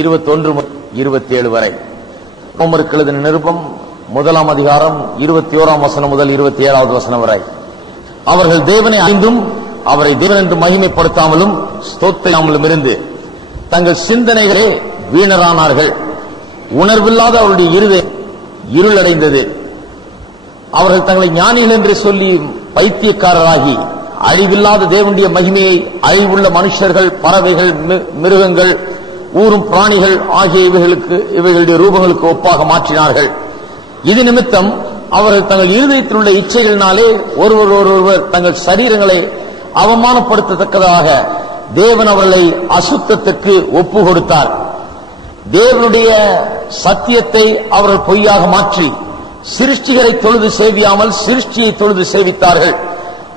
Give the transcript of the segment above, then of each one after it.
21-27 வரை. ரோமருக்கு எழுதின நிருபம் 1 அதிகாரம் 21 வசனம் முதல் 27வது வசனம் வரை. அவர்கள் தேவனை அறிந்தும் அவரை தேவன் என்று மகிமைப்படுத்தாமலும் ஸ்தோத்திராமலும் இருந்து தங்கள் சிந்தனைகளே வீணரானார்கள். உணர்வில்லாத அவருடைய இருதயம் இருளடைந்தது. அவர்கள் தங்களை ஞானிகள் என்று சொல்லி பைத்தியக்காரராகி அழிவில்லாத தேவனுடைய மகிமையை அழிவுள்ள மனுஷர்கள், பறவைகள், மிருகங்கள், ஊரும் பிராணிகள் ஆகிய இவைகளுடைய ரூபங்களுக்கு ஒப்பாக மாற்றினார்கள். இது நிமித்தம் அவர்கள் தங்கள் இருதயத்தில் உள்ள இச்சைகளினாலே ஒருவர் தங்கள் சரீரங்களை அவமானப்படுத்தத்தக்கதாக தேவன் அவர்களை அசுத்தத்துக்கு ஒப்பு கொடுத்தார். தேவனுடைய சத்தியத்தை அவர்கள் பொய்யாக மாற்றி சிருஷ்டிகரை தொழுது சேவியாமல் சிருஷ்டியை தொழுது சேவித்தார்கள்.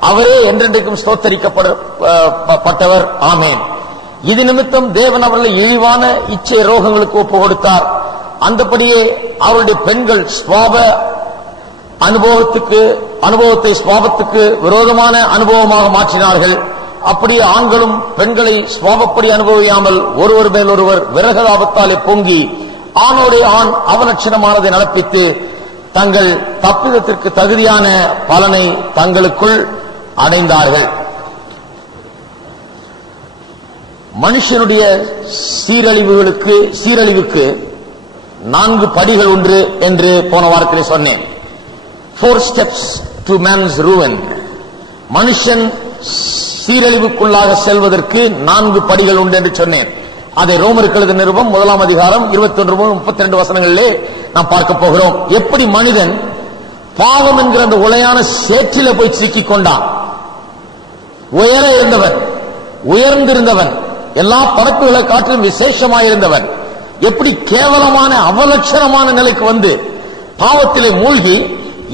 அவரே என்றென்றைக்கும் ஸ்தோத்தரிக்கப்பட்டவர். ஆமேன். இது நிமித்தம் தேவன் அவர்களை இழிவான இச்சை ரோகங்களுக்கு ஒப்பு கொடுத்தார். அந்தபடியே அவருடைய பெண்கள் அனுபவத்தை ஸ்வாபத்துக்கு விரோதமான அனுபவமாக மாற்றினார்கள். அப்படியே ஆண்களும் பெண்களை ஸ்வாபப்படி அனுபவியாமல் ஒருவர் மேல் ஒருவர் விரகதாபத்தாலே பொங்கி ஆணோடைய ஆண் அவலட்சணமானதை நடப்பித்து தங்கள் தப்பிதத்திற்கு தகுதியான பலனை தங்களுக்குள் அடைந்தார்கள். மனுஷனுடைய சீரழிவுக்கு 4 படிகள் உண்டு என்று போன வாரத்திலே சொன்னேன். 4 steps to man's ruin. மனுஷன் சீரழிவுக்குள்ளாக செல்வதற்கு 4 படிகள் உண்டு என்று சொன்னேன். அதை ரோமருக்கு எழுதின நிருபம் 1 அதிகாரம் 21-32 வசனங்களிலே நாம் பார்க்க போகிறோம். எப்படி மனிதன் பாவம் என்கிற அந்த உளையான சேற்றில போய் சிக்கிக் கொண்டான். உயர்ந்திருந்தவன், எல்லா படைப்புகளை காட்டிலும் விசேஷமாயிருந்தவன் எப்படி கேவலமான அவலட்சணமான நிலைக்கு வந்து பாவத்திலே மூழ்கி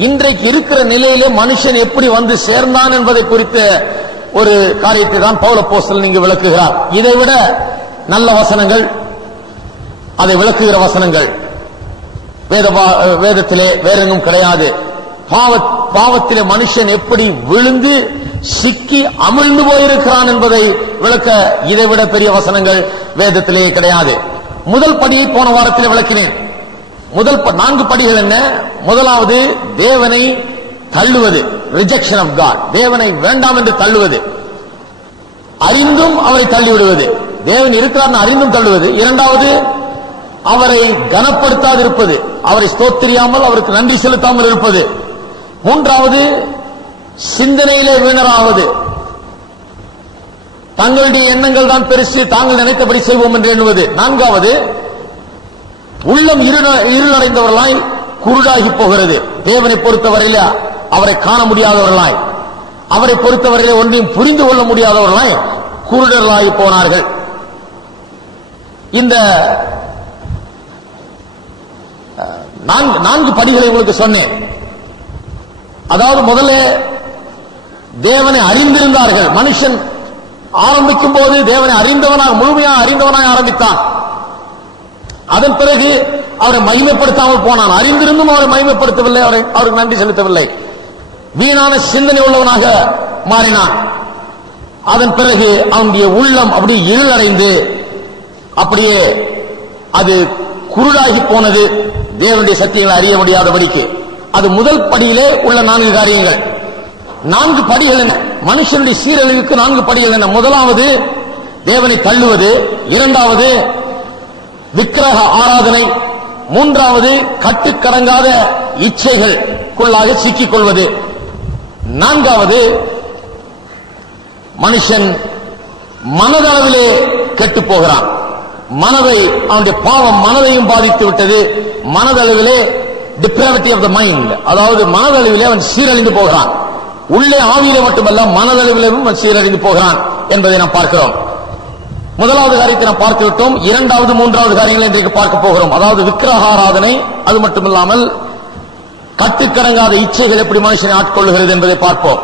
இன்றைக்கு இருக்கிற நிலையிலே மனுஷன் எப்படி வந்து சேர்ந்தான் என்பதை குறித்த ஒரு காரியத்தை தான் பவுல் அப்போஸ்தலன் இங்கு விளக்குகிறார். இதைவிட நல்ல வசனங்கள், அதை விளக்குகிற வசனங்கள் வேதத்திலே வேறெங்கும் கிடையாது. பாவத்திலே மனுஷன் எப்படி விழுந்து சிக்கி அமிழ்ந்து போயிருக்கிறான் என்பதை விளக்க இதைவிட பெரிய வசனங்கள் வேதத்திலே கிடையாது. முதல் படியை போன வாரத்திலே விளக்கினேன். 4 படிகள் என்ன? முதலாவது தேவனை தள்ளுவது, ரிஜெக்ஷன் ஆஃப் காட். தேவனை வேண்டாம் என்று தள்ளுவது, அறிந்தும் அவரை தள்ளிவிடுவது. தேவன் இருக்கிறார் அறிந்தும் தள்ளுவது. இரண்டாவது அவரை கனப்படுத்தாதிருப்பது, அவரை ஸ்தோத்திரியாமல் அவருக்கு நன்றி செலுத்தாமல் இருப்பது. மூன்றாவது சிந்தனையிலே வீணராவது, தங்களுடைய எண்ணங்கள் தான் பெருசு, தாங்கள் நினைத்தபடி செய்வோம் என்று எண்ணுவது. நான்காவது உள்ளம் இருளடைந்தவர்களாய் குருடாகி போகிறது. தேவனை பொறுத்தவரையில அவரை காண முடியாதவர்களாய், அவரை பொறுத்தவரையிலே ஒன்றையும் புரிந்து கொள்ள முடியாதவர்களாய் குருடர்களாகி போனார்கள். இந்த 4 படிகளை உங்களுக்கு சொன்னேன். அதாவது முதல்ல தேவனை அறிந்திருந்தார்கள். மனுஷன் ஆரம்பிக்கும் போது தேவனை அறிந்தவனாக, முழுமையாக அறிந்தவனாக ஆரம்பித்தான். அதன் பிறகு அவரை மகிமைப்படுத்தாமல் போனான். அறிந்திருந்தும் அவரை மகிமைப்படுத்தவில்லை, அவருக்கு நன்றி செலுத்தவில்லை. வீணான சிந்தனை உள்ளவனாக மாறினான். அதன் பிறகு அவனுடைய உள்ளம் அப்படியே இருளடைந்து அப்படியே அது குருடாகி போனது, தேவனுடைய சத்தியங்களை அறிய முடியாதபடிக்கு. அது முதல் படியிலே உள்ள 4 காரியங்கள். 4 படிகள் என்ன? மனுஷனுடைய சீரழிவுக்கு 4 படிகள் என்ன? முதலாவது தேவனை தள்ளுவது, இரண்டாவது விக்கிரக ஆராதனை, மூன்றாவது கட்டுக்கடங்காத இச்சைகளுக்குள்ளாக சிக்கிக் கொள்வது, நான்காவது மனுஷன் மனதளவிலே கெட்டு போகிறான். அவனுடைய பாவம் மனதையும் பாதித்து விட்டது. மனதளவிலே டிப்ராவிட்டி ஆஃப் த மைண்ட், அதாவது மனதளவிலே அவன் சீரழிந்து போகிறான். உள்ளே ஆவியிலே மட்டுமல்ல மனதளவிலும் அவன் சீரழிந்து போகிறான் என்பதை நாம் பார்க்கிறோம். முதலாவது காரியத்தை நாம் பார்த்து விட்டோம். இரண்டாவது, மூன்றாவது காரியங்களை இன்றைக்கு பார்க்க போகிறோம். அதாவது விக்கிரக ஆராதனை, அது மட்டுமில்லாமல் கட்டுக்கடங்காத இச்சைகள் எப்படி மனுஷனை ஆட்கொள்ளுகிறது என்பதை பார்ப்போம்.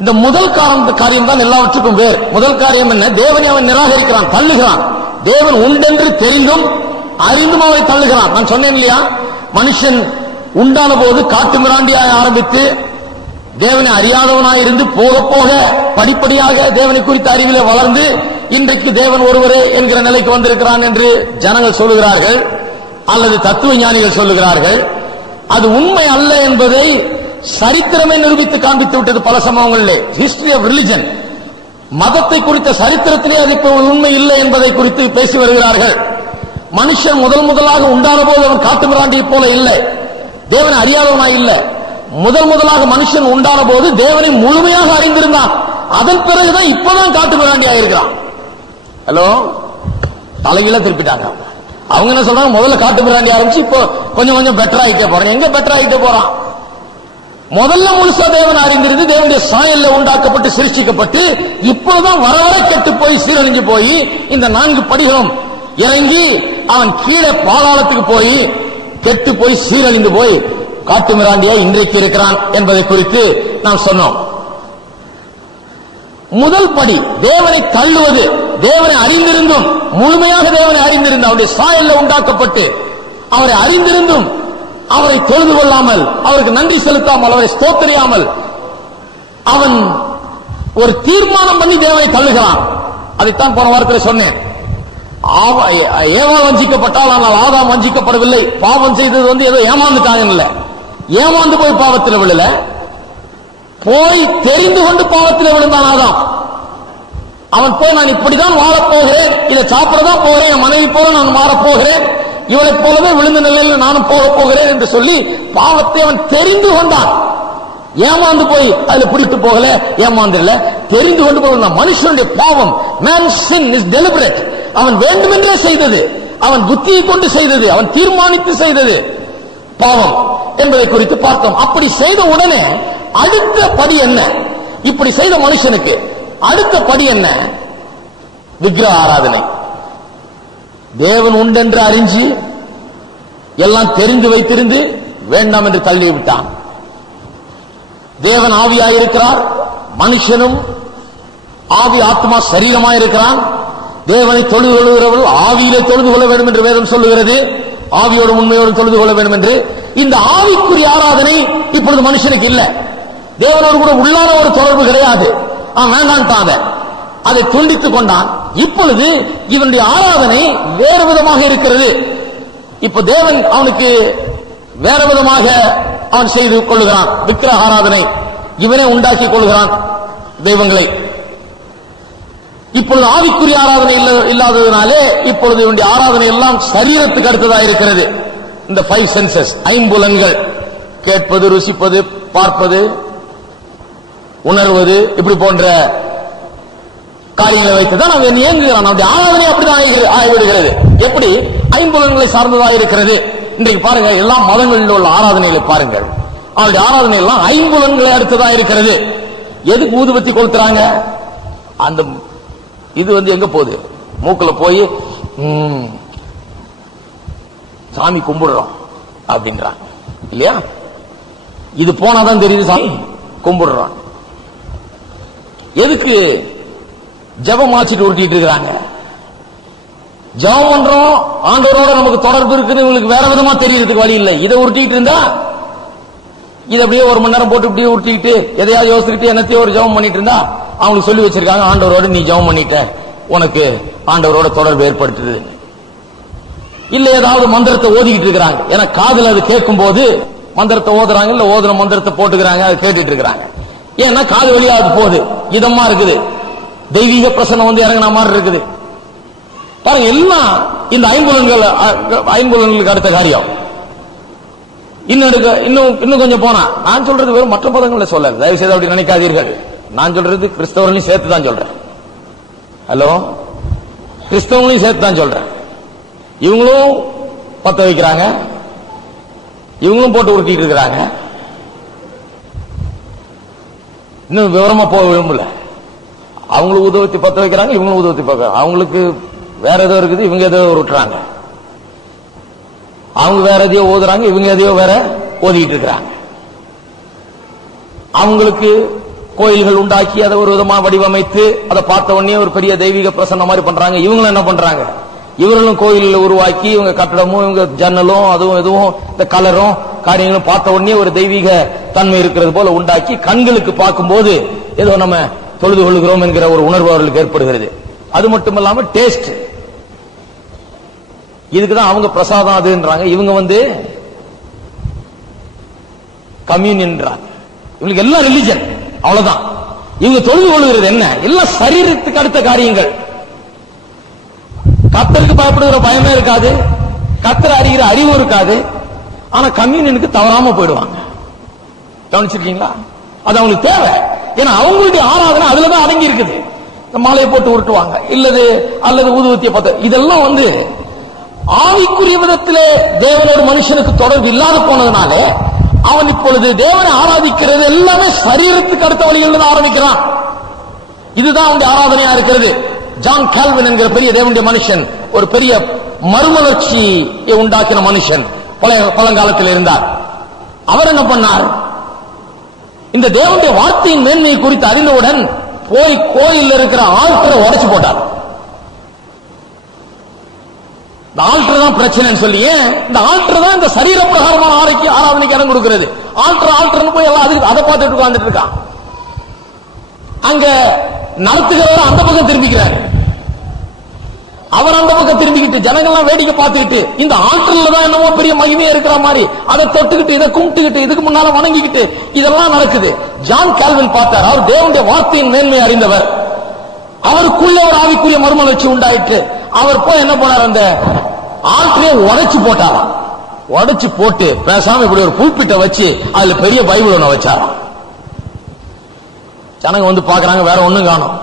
இந்த முதல் காரியம் தான் எல்லாவற்றுக்கும் வேர். முதல் காரியம் என்ன? தேவனை அவன் நிராகரிக்கிறான், தள்ளுகிறான். தேவன் உண்டென்று தெரிந்தும் அறிந்தும் அவரை தள்ளுகிறான். நான் சொன்னேன் இல்லையா, மனுஷன் உண்டான போது காட்டு மிராண்டியாக ஆரம்பித்து தேவனை அறியாதவனாயிருந்து போக போக படிப்படியாக தேவனை குறித்த அறிவிலே வளர்ந்து இன்றைக்கு தேவன் ஒருவரே என்கிற நிலைக்கு வந்திருக்கிறான் என்று ஜனங்கள் சொல்லுகிறார்கள், அல்லது தத்துவ ஞானிகள் சொல்லுகிறார்கள். அது உண்மை அல்ல என்பதை சரித்திரமே நிரூபித்து காண்பித்து விட்டது பல சம்பவங்களிலே. ஹிஸ்டரி ஆஃப் ரிலிஜன், மதத்தை குறித்த சரித்திரத்திலே அது இப்போ உண்மை இல்லை என்பதை குறித்து பேசி வருகிறார்கள். மனுஷன் முதலாக உண்டான போது அவன் காட்டுமிராண்டியை போல இல்லை, தேவனை அறியாதவனாய் இல்லை. முதலாக மனுஷன் உண்டான போது தேவனை முழுமையாக அறிந்திருந்தான். அதன் பிறகுதான் இப்பதான் காட்டுமிராண்டியா இருக்கிறான். ஹலோ, தலைகீழ திருப்பிட்டாங்க. அவங்க என்ன சொல்றாங்க, முதல்ல காட்டுமிராண்டி ஆரம்பிச்சு இப்போ கொஞ்சம் பெட்டர் ஆகிட்டே போறான். எங்க பெட்டர் ஆகிட்டே போறான்? முதல்ல முழுசா தேவன் அறிந்திருந்து தேவனுடைய சாயல்ல உண்டாக்கப்பட்டு சிருஷ்டிக்கப்பட்டு இப்போதான் வர வர கெட்டு போய் சீரழிஞ்சு போய் இந்த 4 படிகளும் இறங்கி அவன் கீழே பாதாளத்துக்கு போய் கெட்டு போய் சீரழிந்து போய் காட்டுமிராண்டியா இன்றைக்கு இருக்கிறான் என்பதை குறித்து நாம் சொன்னோம். முதல் படி தேவனை தள்ளுவது. தேவனை அறிந்திருந்தும், முழுமையாக தேவனை அறிந்திருந்தும், அவருடைய சாயல்ல உண்டாக்கப்பட்டு அவரை அறிந்திருந்தும் அவரை தொழுது கொள்ளாமல், அவருக்கு நன்றி செலுத்தாமல், அவரை ஸ்தோத்திரியாமல் அவன் ஒரு தீர்மானம் பண்ணி தேவனை தள்ளுகிறான். அதைத்தான் போன வாரத்தில் சொன்னேன். ஏவா வஞ்சிக்கப்பட்டால், ஆனால் ஆதாம் வஞ்சிக்கப்படவில்லை. பாவம் செய்தது ஏதோ ஏமாந்துட்டாங்க இல்ல, ஏமாந்து போய் பாவத்தில் விழல, போய் தெரிந்து கொண்டு பாவத்தில் விழுந்தான் ஆதாம். அவன் போய் நான் இப்படிதான் வாழப் போகிறேன், இதை சாப்பிடதான் போகிறேன், என் மனைவி போல நான் மாறப் போகிறேன், இவளை போலவே விழுந்த நிலையில் நானும் போகப் போகிறேன் என்று சொல்லி பாவத்தை அவன் தெரிந்து கொண்டான். ஏமாந்து போய் அதுல பிடித்து போகல, ஏமாந்துல தெரிந்து கொண்டு போகிறான். மனுஷனுடைய பாவம், man sin is deliberate. அவன் வேண்டுமென்றே செய்தது, அவன் புத்தியை கொண்டு செய்தது, அவன் தீர்மானித்து செய்தது பாவம் என்பதை குறித்து பார்த்தோம். அப்படி செய்த உடனே அடுத்த படி என்ன? இப்படி செய்த மனுஷனுக்கு அடுத்த படி என்ன? விக்கிரக ஆராதனை. தேவன் உண்டென்று அறிஞ்சு எல்லாம் தெரிந்து வைத்திருந்து வேண்டாம் என்று தள்ளிவிட்டான். தேவன் ஆவியாயிருக்கிறார், மனுஷனும் ஆவி ஆத்மா சரீரமாயிருக்கிறான். தேவனை தொழுது கொள்கிறவர்கள் ஆவியிலே தொழுது கொள்ள வேண்டும் என்று வேதம் சொல்லுகிறது. ஆவியோடும் உண்மையோடும் தொழுது கொள்ள வேண்டும் என்று. இந்த ஆவிக்குரிய ஆராதனை இப்பொழுது மனுஷனுக்கு இல்லை. தேவனோடு கூட உள்ளான ஒரு தொடர்பு கிடையாது. அவன் வேண்டான்ட்டான், அதை துண்டித்துக் கொண்டான். இப்பொழுது இவனுடைய ஆராதனை வேறு விதமாக இருக்கிறது. இப்ப தேவன் அவனுக்கு வேற விதமாக அவன் செய்து கொள்ளுகிறான். விக்கிரக ஆராதனை இவனே உண்டாக்கி கொள்கிறான் தெய்வங்களை. இப்பொழுது ஆவிக்குரிய ஆராதனை இல்லாததுனாலே இப்பொழுது இவனுடைய ஆராதனை எல்லாம் சரீரத்துக்கு அடுத்ததாக இருக்கிறது. இந்த 5 சென்சஸ், ஐம்புலன்கள், கேட்பது, ருசிப்பது, பார்ப்பது, உணர்வது, இப்படி போன்ற காரியங்களை வைத்துதான் அவன் இயங்குகிறான். அவனுடைய ஆராதனை அப்படிதான் ஆகிவிடுகிறது. எப்படி? ஐம்புலன்களை சார்ந்ததாக இருக்கிறது. இன்றைக்கு பாருங்க, எல்லா மதங்களில் உள்ள ஆராதனைகளை பாருங்கள், அவனுடைய ஆராதனை எல்லாம் ஐம்புலன்களை அடுத்ததாக இருக்கிறது. எதுக்கு ஊதுபத்தி கொளுத்துறாங்க? அந்த இது எங்க போகுது? மூக்குல போய் சாமி கும்பிடுறோம் அப்படின்றாங்க இல்லையா? இது போனாதான் தெரியுது சாமி கும்பிடுறோம். எதுக்கு ஜபம் ஆச்சிட்டு உருட்டிட்டு இருக்கிறாங்க? ஜபம் பண்றோம், ஆண்டவரோட நமக்கு தொடர்பு இருக்குன்னு உங்களுக்கு வேற விதமா தெரியறதுக்கு வழி இல்லை. இதை உருட்டிட்டு இருந்தா இதை அப்படியே 1 மணி நேரம் போட்டு இப்படியே உருட்டிட்டு எதையாவது யோசிச்சுட்டு என்னத்தையோ ஒரு ஜபம் பண்ணிட்டு இருந்தா அவங்களுக்கு சொல்லி வச்சிருக்காங்க, ஆண்டவரோட நீ ஜபம் பண்ணிட்ட, உனக்கு ஆண்டவரோட தொடர்பு ஏற்படுத்துது. இல்ல ஏதாவது மந்திரத்தை ஓதிக்கிட்டு இருக்கிறாங்க. ஏன்னா காதுல அது கேட்கும் போது மந்திரத்தை ஓதுறாங்க, இல்ல ஓதுன மந்திரத்தை போட்டுக்கிறாங்க, அதை கேட்டுட்டு இருக்கிறாங்க. ஏன்னா காது வழியா அது போகுது, இதமா இருக்குது, தெய்வீக பிரசன்னம் இறங்கின மாதிரி இருக்குது. பாருங்க, எல்லாம் இந்த ஐம்புலன்களுக்கு அடுத்த காரியம். இன்னும் கொஞ்சம் போனா, நான் சொல்றது வெறும் மற்ற பதங்களை சொல்ல, தயவு செய்து அப்படி நினைக்காதீர்கள். நான் சொல்றது கிறிஸ்தவர்களையும் சேர்த்து தான் சொல்றேன். ஹலோ, கிறிஸ்தவங்களையும் சேர்த்து தான் சொல்றேன். இவங்களும் பத்த வைக்கிறாங்க, இவங்களும் போட்டு உருட்டிட்டு இருக்கிறாங்க. இன்னும் விவரமா போக விரும்பல. அவங்களும் உதவத்தி பத்த வைக்கிறாங்க, இவங்களும் உதவத்தி பார்க்க, அவங்களுக்கு வேற ஏதோ இருக்குது, இவங்க ஏதோ விட்டுறாங்க. அவங்க வேற எதையோ ஓதுறாங்க, இவங்க எதையோ வேற ஓதிட்டு இருக்கிறாங்க. அவங்களுக்கு கோயில்கள் உண்டாக்கி அதை ஒரு விதமா வடிவமைத்து அதை பார்த்த உடனே ஒரு பெரிய தெய்வீக பிரசன்ன மாதிரி பண்றாங்க. இவங்களும் என்ன பண்றாங்க? இவர்களும் கோயில்களை உருவாக்கி இவங்க கட்டடமும் இவங்க ஜன்னலும் அதுவும் எதுவும் இந்த கலரும் காரியங்களும் பார்த்த உடனே ஒரு தெய்வீக தன்மை இருக்கிறது போல உண்டாக்கி கண்களுக்கு பார்க்கும்போது ஏதோ நம்ம தொழுது கொள்கிறோம் என்கிற ஒரு உணர்வு அவர்களுக்கு ஏற்படுகிறது. அது மட்டும் இல்லாம டேஸ்ட். இதுக்குதான் அவங்க பிரசாதம் அதுன்றாங்க, இவங்க வந்து கம்யூனியன்றாங்க. இவங்களுக்கு எல்லாம் ரிலிஜன், அவ்வளவுதான். இவங்க தொழுது கொள்கிறது என்ன? எல்லாம் சரீரத்துக்கு அடுத்த காரியங்கள். கர்த்தருக்கு பயப்படுகிற பயமே இருக்காது, கர்த்தரை அறிகிற அறிவும் இருக்காது. ஆனா கம்யூனியனுக்கு தவறாம போயிடுவாங்க. கவனிச்சிருக்கீங்களா? அது அவங்களுக்கு தேவை. ஏன்னா அவங்களுடைய ஆராதனை அதுலதான் அடங்கி இருக்குது. மாலையை போட்டு உருட்டுவாங்க அல்லது ஊதுவத்திய பார்த்து, இதெல்லாம் வந்து ஆவிக்குரிய விதத்திலே தேவனோடு மனுஷனுக்கு தொடர்பு இல்லாத போனதுனாலே அவன் இப்பொழுது தேவனை ஆராதிக்கிறது எல்லாமே சரீரத்துக்கு அடுத்த வழிகள் தான் ஆரம்பிக்கிறான். இதுதான் அவனுடைய ஆராதனையா இருக்கிறது. ஜான் கால்வின் என்கிற பெரிய தேவனுடைய மனுஷன், ஒரு பெரிய மறுமலர்ச்சியை உண்டாக்கின மனுஷன் பழங்காலத்தில் இருந்தார். அவர் என்ன பண்ணார்? இந்த தேவனுடைய வார்த்தையின் மேன்மையை குறித்து அறிந்தவுடன் போய் கோயில் இருக்கிற ஆல்டரை உடைச்சு போட்டார். இந்த ஆல்டர் தான் பிரச்சனைன்னு சொல்லி, இந்த ஆல்டர் தான் இந்த சரீர பிரகாரமான ஆராதனைக்கு இடம் கொடுக்கிறது. ஆல்டர் போய் எல்லாம் அதுக்கு அதை பார்த்துட்டு உட்கார்ந்துட்டு இருக்கான். அங்க நடத்துகிறவர் அந்த பக்கம் திரும்பிக்கிறார், அவர் அந்த பக்கம் திரும்பிக்கிட்டு ஜனங்கள்லாம் வேடிக்கை பார்த்துக்கிட்டு, இந்த ஆல்டர்ல தான் என்னமோ பெரிய மகிமையா இருக்கிற மாதிரி அதை தொட்டுக்கிட்டு இதை கும்பிட்டுக்கிட்டு இதுக்கு முன்னால வணங்கிக்கிட்டு இதெல்லாம் நடக்குது. ஜான் கால்வின் பார்த்தார். அவர் தேவனுடைய வார்த்தையின் மேன்மை அறிந்தவர். அவருக்குள்ள ஒரு ஆவிக்குரிய மறுமலர்ச்சி உண்டாயிட்டு அவர் போய் என்ன பண்ணார்? அந்த ஆல்டரையே உடைச்சு போட்டாராம். உடைச்சு போட்டு பேசாம இப்படி ஒரு புல்பிட்ட வச்சு அதுல பெரிய பைபிள் ஒண்ணு வச்சாராம். ஜனங்க வந்து பாக்குறாங்க, வேற ஒண்ணும் காணும்,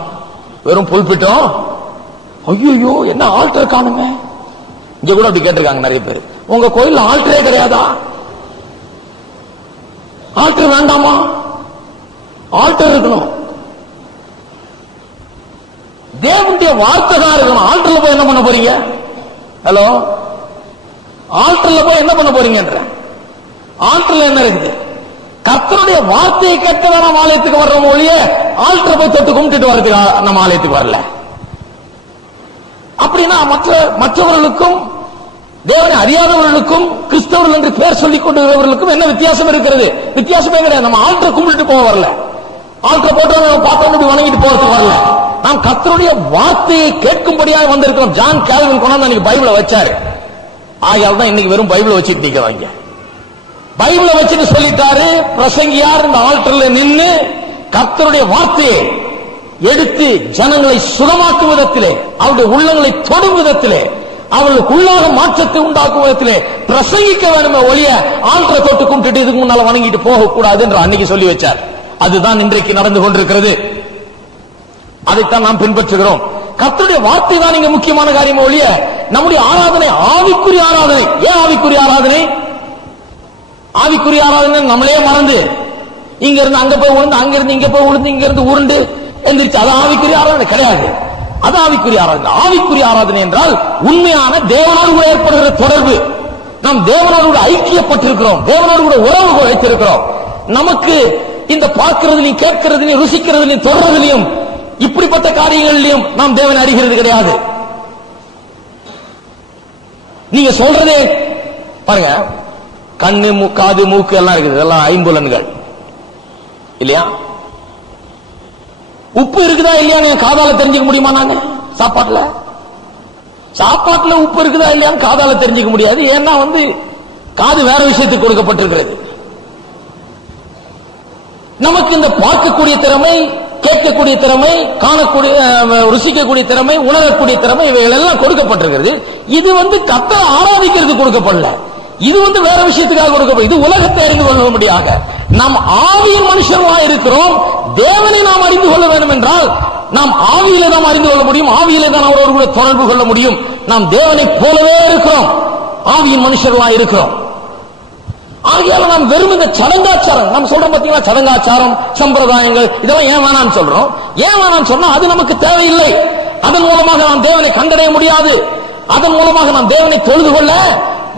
வெறும் புல்பிட்டும். ஐயோ என்ன ஆல்டர் காணுங்க. இங்க கூட அப்படி கேட்டிருக்காங்க நிறைய பேர், உங்க கோயில் ஆல்டரே கிடையாதா? ஆல்டர் வேண்டாமா? ஆல்டர் இருக்கணும், தேவனுடைய வார்த்தை தான் இருக்கணும். ஆல்டர்ல போய் என்ன பண்ண போறீங்க? ஹலோ, ஆல்டர்ல போய் என்ன பண்ண போறீங்க? ஆல்டர்ல என்ன இருக்குது? கர்த்தருடைய வார்த்தையை கேட்டு நம்ம ஆலயத்துக்கு வர்றோம் ஒழிய ஆல்டர் போய் தொட்டு கும்பிட்டு வர்றதுக்கு நம்ம ஆலயத்துக்கு வரல. அப்படின்னா மற்றவர்களுக்கும் தேவனை அறியாதவர்களுக்கும் கிறிஸ்தவர்கள் என்று பேர் சொல்லிக் கொண்டிருக்கிறவர்களுக்கும் என்ன வித்தியாசம் இருக்கிறது? வித்தியாசமே கிடையாது. நம்ம ஆல்டர் கும்பிட்டு போக வரல, ஆல்டர் போட்டு பார்த்தோம் வணங்கிட்டு போறதுக்கு வரல. நாம் கர்த்தருடைய வார்த்தையை கேட்கும்படியாக வந்திருக்கிறோம். ஜான் கால்வின் கொண்டாந்து அன்னைக்கு பைபிளை வச்சாரு. ஆகையால் தான் இன்னைக்கு வெறும் பைபிளை வச்சுட்டு நிக்கிறவங்க. பைபிளை வச்சுட்டு சொல்லிட்டாரு பிரசங்கியார். இந்த ஆல்டர்ல நின்று கர்த்தருடைய வார்த்தையை எடுத்து ஜனங்களை சுகமாக்கும் விதத்திலே, அவருடைய உள்ளங்களை தொடும் விதத்திலே, அவர்களுக்கு உள்ளாக மாற்றத்தை உண்டாக்கும் விதத்திலே பிரசங்கிக்க வேண்டுமே ஒழிய ஆல்டரை தொட்டு கும்பிட்டு இதுக்கு முன்னால வணங்கிட்டு போக கூடாது என்று அன்னைக்கு சொல்லி வச்சார். அதுதான் இன்றைக்கு நடந்து கொண்டிருக்கிறது. அதைத்தான் நாம் பின்பற்றுகிறோம். கர்த்தருடைய வார்த்தை தான் இங்க முக்கியமான காரியம் ஒழிய நம்முடைய ஆராதனை ஆவிக்குரிய ஆராதனை. ஏன் ஆவிக்குரிய ஆராதனை? ஆவிக்குரிய ஆராதனை நம்மளே மறந்து இங்க இருந்து அங்க போய் விழுந்து, அங்க இருந்து இங்க போய் விழுந்து, இங்க இருந்து உருண்டு எந்திரிச்சு, அது ஆவிக்குரிய ஆராதனை கிடையாது. அது ஆவிக்குரிய ஆராதனை. ஆவிக்குரிய ஆராதனை என்றால் உண்மையான தேவனோடு கூட ஏற்படுகிற தொடர்பு. நாம் தேவனோடு கூட ஐக்கியப்பட்டிருக்கிறோம், தேவனோடு கூட உறவு வைத்திருக்கிறோம். நமக்கு இந்த பார்க்கிறதுலையும் கேட்கிறதுலையும் ருசிக்கிறதுலையும் தொடர்றதுலையும் இப்படிப்பட்ட காரியங்களிலும் நாம் தேவனை அறிகிறது கிடையாது. நீங்க சொல்றதே பாருங்க, கண்ணு காது மூக்கு எல்லாம் இருக்குது, இதெல்லாம் ஐம்புலன்கள் இல்லையா? உப்பு இருக்குதா இல்லையா நீங்க காதால தெரிஞ்சுக்க முடியுமா? நாங்க சாப்பாட்டுல உப்பு இருக்குதா இல்லையான்னு காதால தெரிஞ்சுக்க முடியாது. ஏன்னா காது வேற விஷயத்துக்கு கொடுக்கப்பட்டிருக்கிறது. நமக்கு இந்த பார்க்கக்கூடிய திறமை, கேட்கக்கூடிய திறமை, காணக்கூடிய ருசிக்கக்கூடிய திறமை, உணரக்கூடிய திறமை, இவைகள் எல்லாம் கொடுக்கப்பட்டிருக்கிறது. இது கர்த்தரை ஆராதிக்கிறது கொடுக்கப்படல. இது வேற விஷயத்துக்காக கொடுக்கப்படும். இது உலகத்தை அறிந்து கொள்ளும்படியாக. நாம் ஆவியின் மனுஷர்களாக இருக்கிறோம். தேவனை நாம் அறிந்து கொள்ள வேண்டும் என்றால் நாம் ஆவியிலே நாம் அறிந்து கொள்ள முடியும். ஆவியிலே தான் அவரோடு கூட தொடர்பு கொள்ள முடியும். நாம் தேவனை போலவே இருக்கிறோம், ஆவியின் மனுஷர்களாக இருக்கிறோம். ஆகையால நாம் வெறும் இந்த சடங்காச்சாரம் நாம் சொல்றோம் பாத்தீங்களா, சடங்காச்சாரம் சம்பிரதாயங்கள் இதெல்லாம் ஏன் வேணாம்னு சொல்றோம்? ஏன் வேணாம்னு சொன்னா அது நமக்கு தேவையில்லை. அதன் மூலமாக நாம் தேவனை கண்டடைய முடியாது, அதன் மூலமாக நாம் தேவனை தொழுது கொள்ள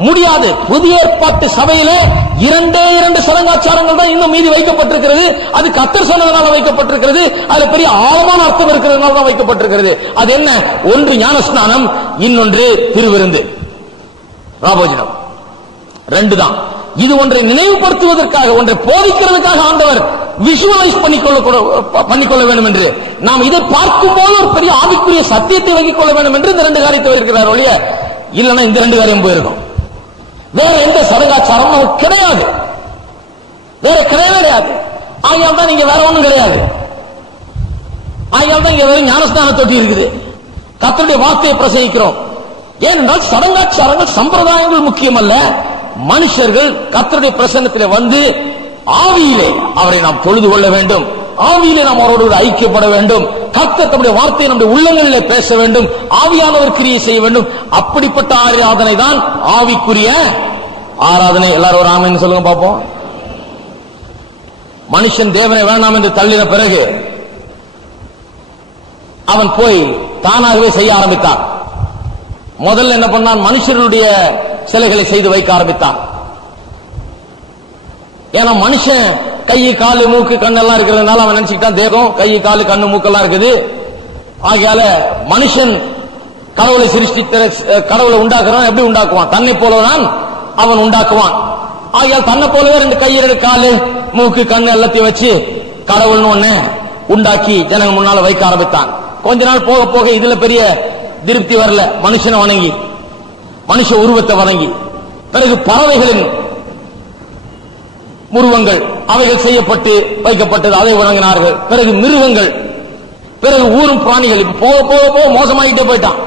முடியாது. புதிய ஏற்பாட்டு சபையிலே 2 சடங்காச்சாரங்கள் தான் இன்னும் மீதி வைக்கப்பட்டிருக்கிறது. அது கர்த்தர் சொன்னதனால வைக்கப்பட்டிருக்கிறது. அதுல பெரிய ஆழமான அர்த்தம் இருக்கிறதுனால தான் வைக்கப்பட்டிருக்கிறது. அது என்ன? ஒன்று ஞானஸ்நானம், இன்னொன்று திருவிருந்து ராபோஜனம். 2 தான். இது ஒன்றை நினைவுபடுத்துவதற்காக, ஒன்றை போதிக்கிறதுக்காக ஆண்டவர் விஷுவலைஸ் பண்ணிக்கொள்ள வேண்டும் என்று, நாம் இதை பார்க்கும் போது ஒரு பெரிய ஆவிக்குரிய சத்தியத்தை வகிக் கொள்ள வேண்டும் என்று இந்த ரெண்டு காரியத்தை இருக்கிறார் ஒழிய, இல்லைன்னா இந்த ரெண்டு காரியம் போயிருக்கும். வேற எந்த சடங்காச்சாரம் நமக்கு கிடையாது, வேற கிடையாது. ஆகையால் தான் நீங்க வேற ஒண்ணும் கிடையாது. ஆகையால் தான் இங்க வெறும் ஞானஸ்தான தொட்டி இருக்குது, கர்த்தருடைய வார்த்தையை பிரசங்கிக்கிறோம். ஏனென்றால் சடங்காச்சாரங்கள் சம்பிரதாயங்கள் முக்கியமல்ல. மனுஷர்கள் கர்த்தருடைய பிரசன்னத்திலே வந்து ஆவியிலே அவரை நாம் தொழுது கொள்ள வேண்டும், ஆவியிலே நாம் அவரோடு ஐக்கியப்பட வேண்டும். கர்த்தர் தம்முடைய வார்த்தையை நம்முடைய உள்ளங்களிலே பேச வேண்டும், ஆவியானவர் கிரியை செய்ய வேண்டும். அப்படிப்பட்ட ஆராதனை தான் ஆவிக்குரிய ஆராதனை. எல்லாரும் ஒரு ஆமென் சொல்லுங்க பாப்போம். மனுஷன் தேவனை வேண்டாம் என்று தள்ளின பிறகு அவன் போய் தானாகவே செய்ய ஆரம்பித்தான். முதல்ல என்ன பண்ணான்? மனுஷர்களுடைய சிலைகளை செய்து வைக்க ஆரம்பித்தான். ஏன்னா மனுஷன் கை காலு மூக்கு கண்ணெல்லாம் இருக்கிறதுனால அவன் நினைச்சுக்கிட்டான் தேகம் கை காலு கண்ணு மூக்கெல்லாம் இருக்குது. ஆகையால மனுஷன் கடவுளை சிருஷ்டித்த கடவுளை உண்டாக்குறான். எப்படி உண்டாக்குவான்? தன்னை போலதான் அவன் உண்டாக்குவான். ஆகையால் தன்னை போலவே ரெண்டு கை ரெண்டு காலு மூக்கு கண்ணு எல்லாத்தையும் வச்சு கடவுள்னு ஒண்ணு உண்டாக்கி ஜனங்க முன்னால வைக்க ஆரம்பித்தான். கொஞ்ச நாள் போக போக இதுல பெரிய திருப்தி வரல. மனுஷனை வணங்கி, மனுஷ உருவத்தை வணங்கி, பிறகு பறவைகளின் உருவங்கள் அவைகள் செய்யப்பட்டு வைக்கப்பட்டது, அதை வணங்கினார்கள். பிறகு மிருகங்கள், பிறகு ஊரும் பிராணிகள். இப்ப போக போக போக மோசமாயிட்டே போயிட்டான்.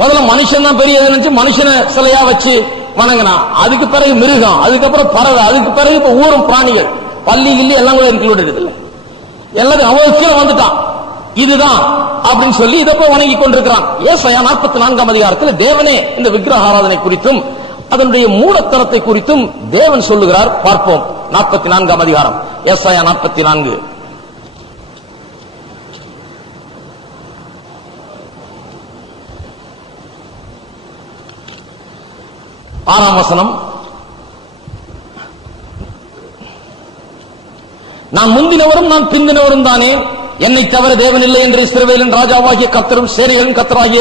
முதல்ல மனுஷன் தான் பெரிய நினைச்சு மனுஷனை சிலையா வச்சு வணங்கினா, அதுக்கு பிறகு மிருகம், அதுக்கப்புறம் பறவை, அதுக்கு பிறகு இப்ப ஊரும் பிராணிகள், பள்ளி கிள்ளி எல்லாம் கூட இன்க்ளூடட் இல்ல. எல்லாத்தையும் அவன் கீழே வந்துட்டான். இதுதான் அப்படின்னு சொல்லி இதை போய் வணங்கி கொண்டிருக்கிறான். ஏசாயா 44ஆம் அதிகாரத்தில் தேவனே இந்த விக்கிரக ஆராதனை குறித்தும் அதனுடைய மூலத்தனத்தை குறித்தும் தேவன் சொல்லுகிறார். பார்ப்போம். 44ஆம் அதிகாரம், ஏசாயா 44 6ஆம் வசனம். நான் முந்தினவரும் நான் பிந்தினவரும் தானே, என்னை தவிர தேவன் இல்லை என்று இஸ்ரவேலின் ராஜாவாகிய கர்த்தரும் சேனைகளின் கர்த்தராகிய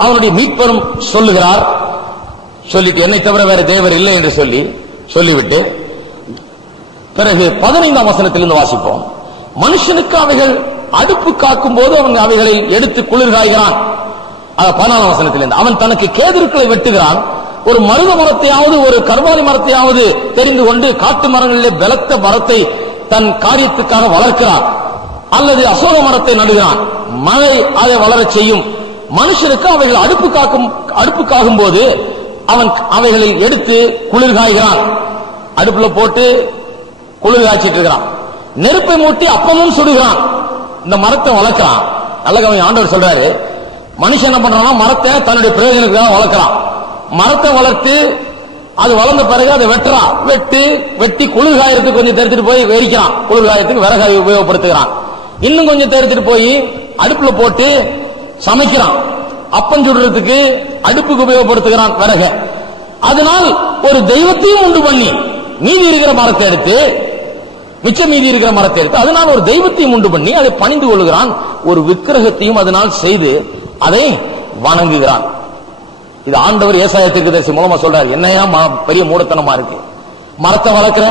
அவருடைய மீட்பரும் சொல்லுகிறார். சொல்லிட்டு என்னை தவிர வேற தேவர் இல்லை என்று சொல்லிவிட்டு பிறகு 15ஆம் வசனத்திலிருந்து வாசிப்போம். மனுஷனுக்கு அவைகள் அடுப்பு காக்கும் போது அவன் அவைகளை எடுத்து குளிர்காய்கிறான். 14ஆம் வசனத்திலிருந்து அவன் தனக்கு கேதுருக்களை வெட்டுகிறான். ஒரு மருத மரத்தையாவது ஒரு கர்வாலி மரத்தையாவது தெரிந்து கொண்டு காட்டு மரங்களிலே பலத்த மரத்தை தன் காரியத்துக்காக வளர்க்கிறான், அல்லது அசோக மரத்தை நடுகிறான். மழை அதை வளரச் செய்யும். மனுஷனுக்கு அவைகள் அடுப்புக்காகும் போது அவன் அவைகளை எடுத்து குளிர்காய்கிறான். அடுப்புல போட்டு குளிர் காய்ச்சிட்டு இருக்கிறான். நெருப்பை மூட்டி அப்பமும் சுடுகிறான். இந்த மரத்தை வளர்க்கிறான். நல்ல ஆண்டவர் சொல்றாரு, மனுஷன் என்ன பண்றான்? மரத்தை தன்னுடைய பிரயோஜனத்துக்காக வளர்க்கிறான். மரத்தை வளர்த்து அது வளர்ந்த பிறகு அதை வெட்டுறான். வெட்டி குளிர்காயத்துக்கு கொஞ்சம் தெரிஞ்சுட்டு போய் எரிக்கிறான். குளிர்காயத்துக்கு விறகு உபயோகப்படுத்துகிறான். இன்னும் கொஞ்சம் தெரிஞ்சுட்டு போய் அடுப்புல போட்டு சமைக்கிறான். அப்பம் சுடுறதுக்கு அடுப்புக்கு உபயோகப்படுத்துகிறான் விறக. அதனால் ஒரு தெய்வத்தையும் உண்டு பண்ணி மீதி இருக்கிற மரத்தை எடுத்து, மிச்சம் மீதி இருக்கிற மரத்தை எடுத்து அதனால் ஒரு தெய்வத்தையும் உண்டு பண்ணி அதை பணிந்து கொள்கிறான். ஒரு விக்கிரகத்தையும் அதனால் செய்து அதை வணங்குகிறான். இது ஆண்டவர் ஏசாயா தீர்க்கதரிசி மூலமா சொல்றாரு. என்னையா பெரிய மூடத்தனமா இருக்கு? மரத்தை வளர்க்கிற,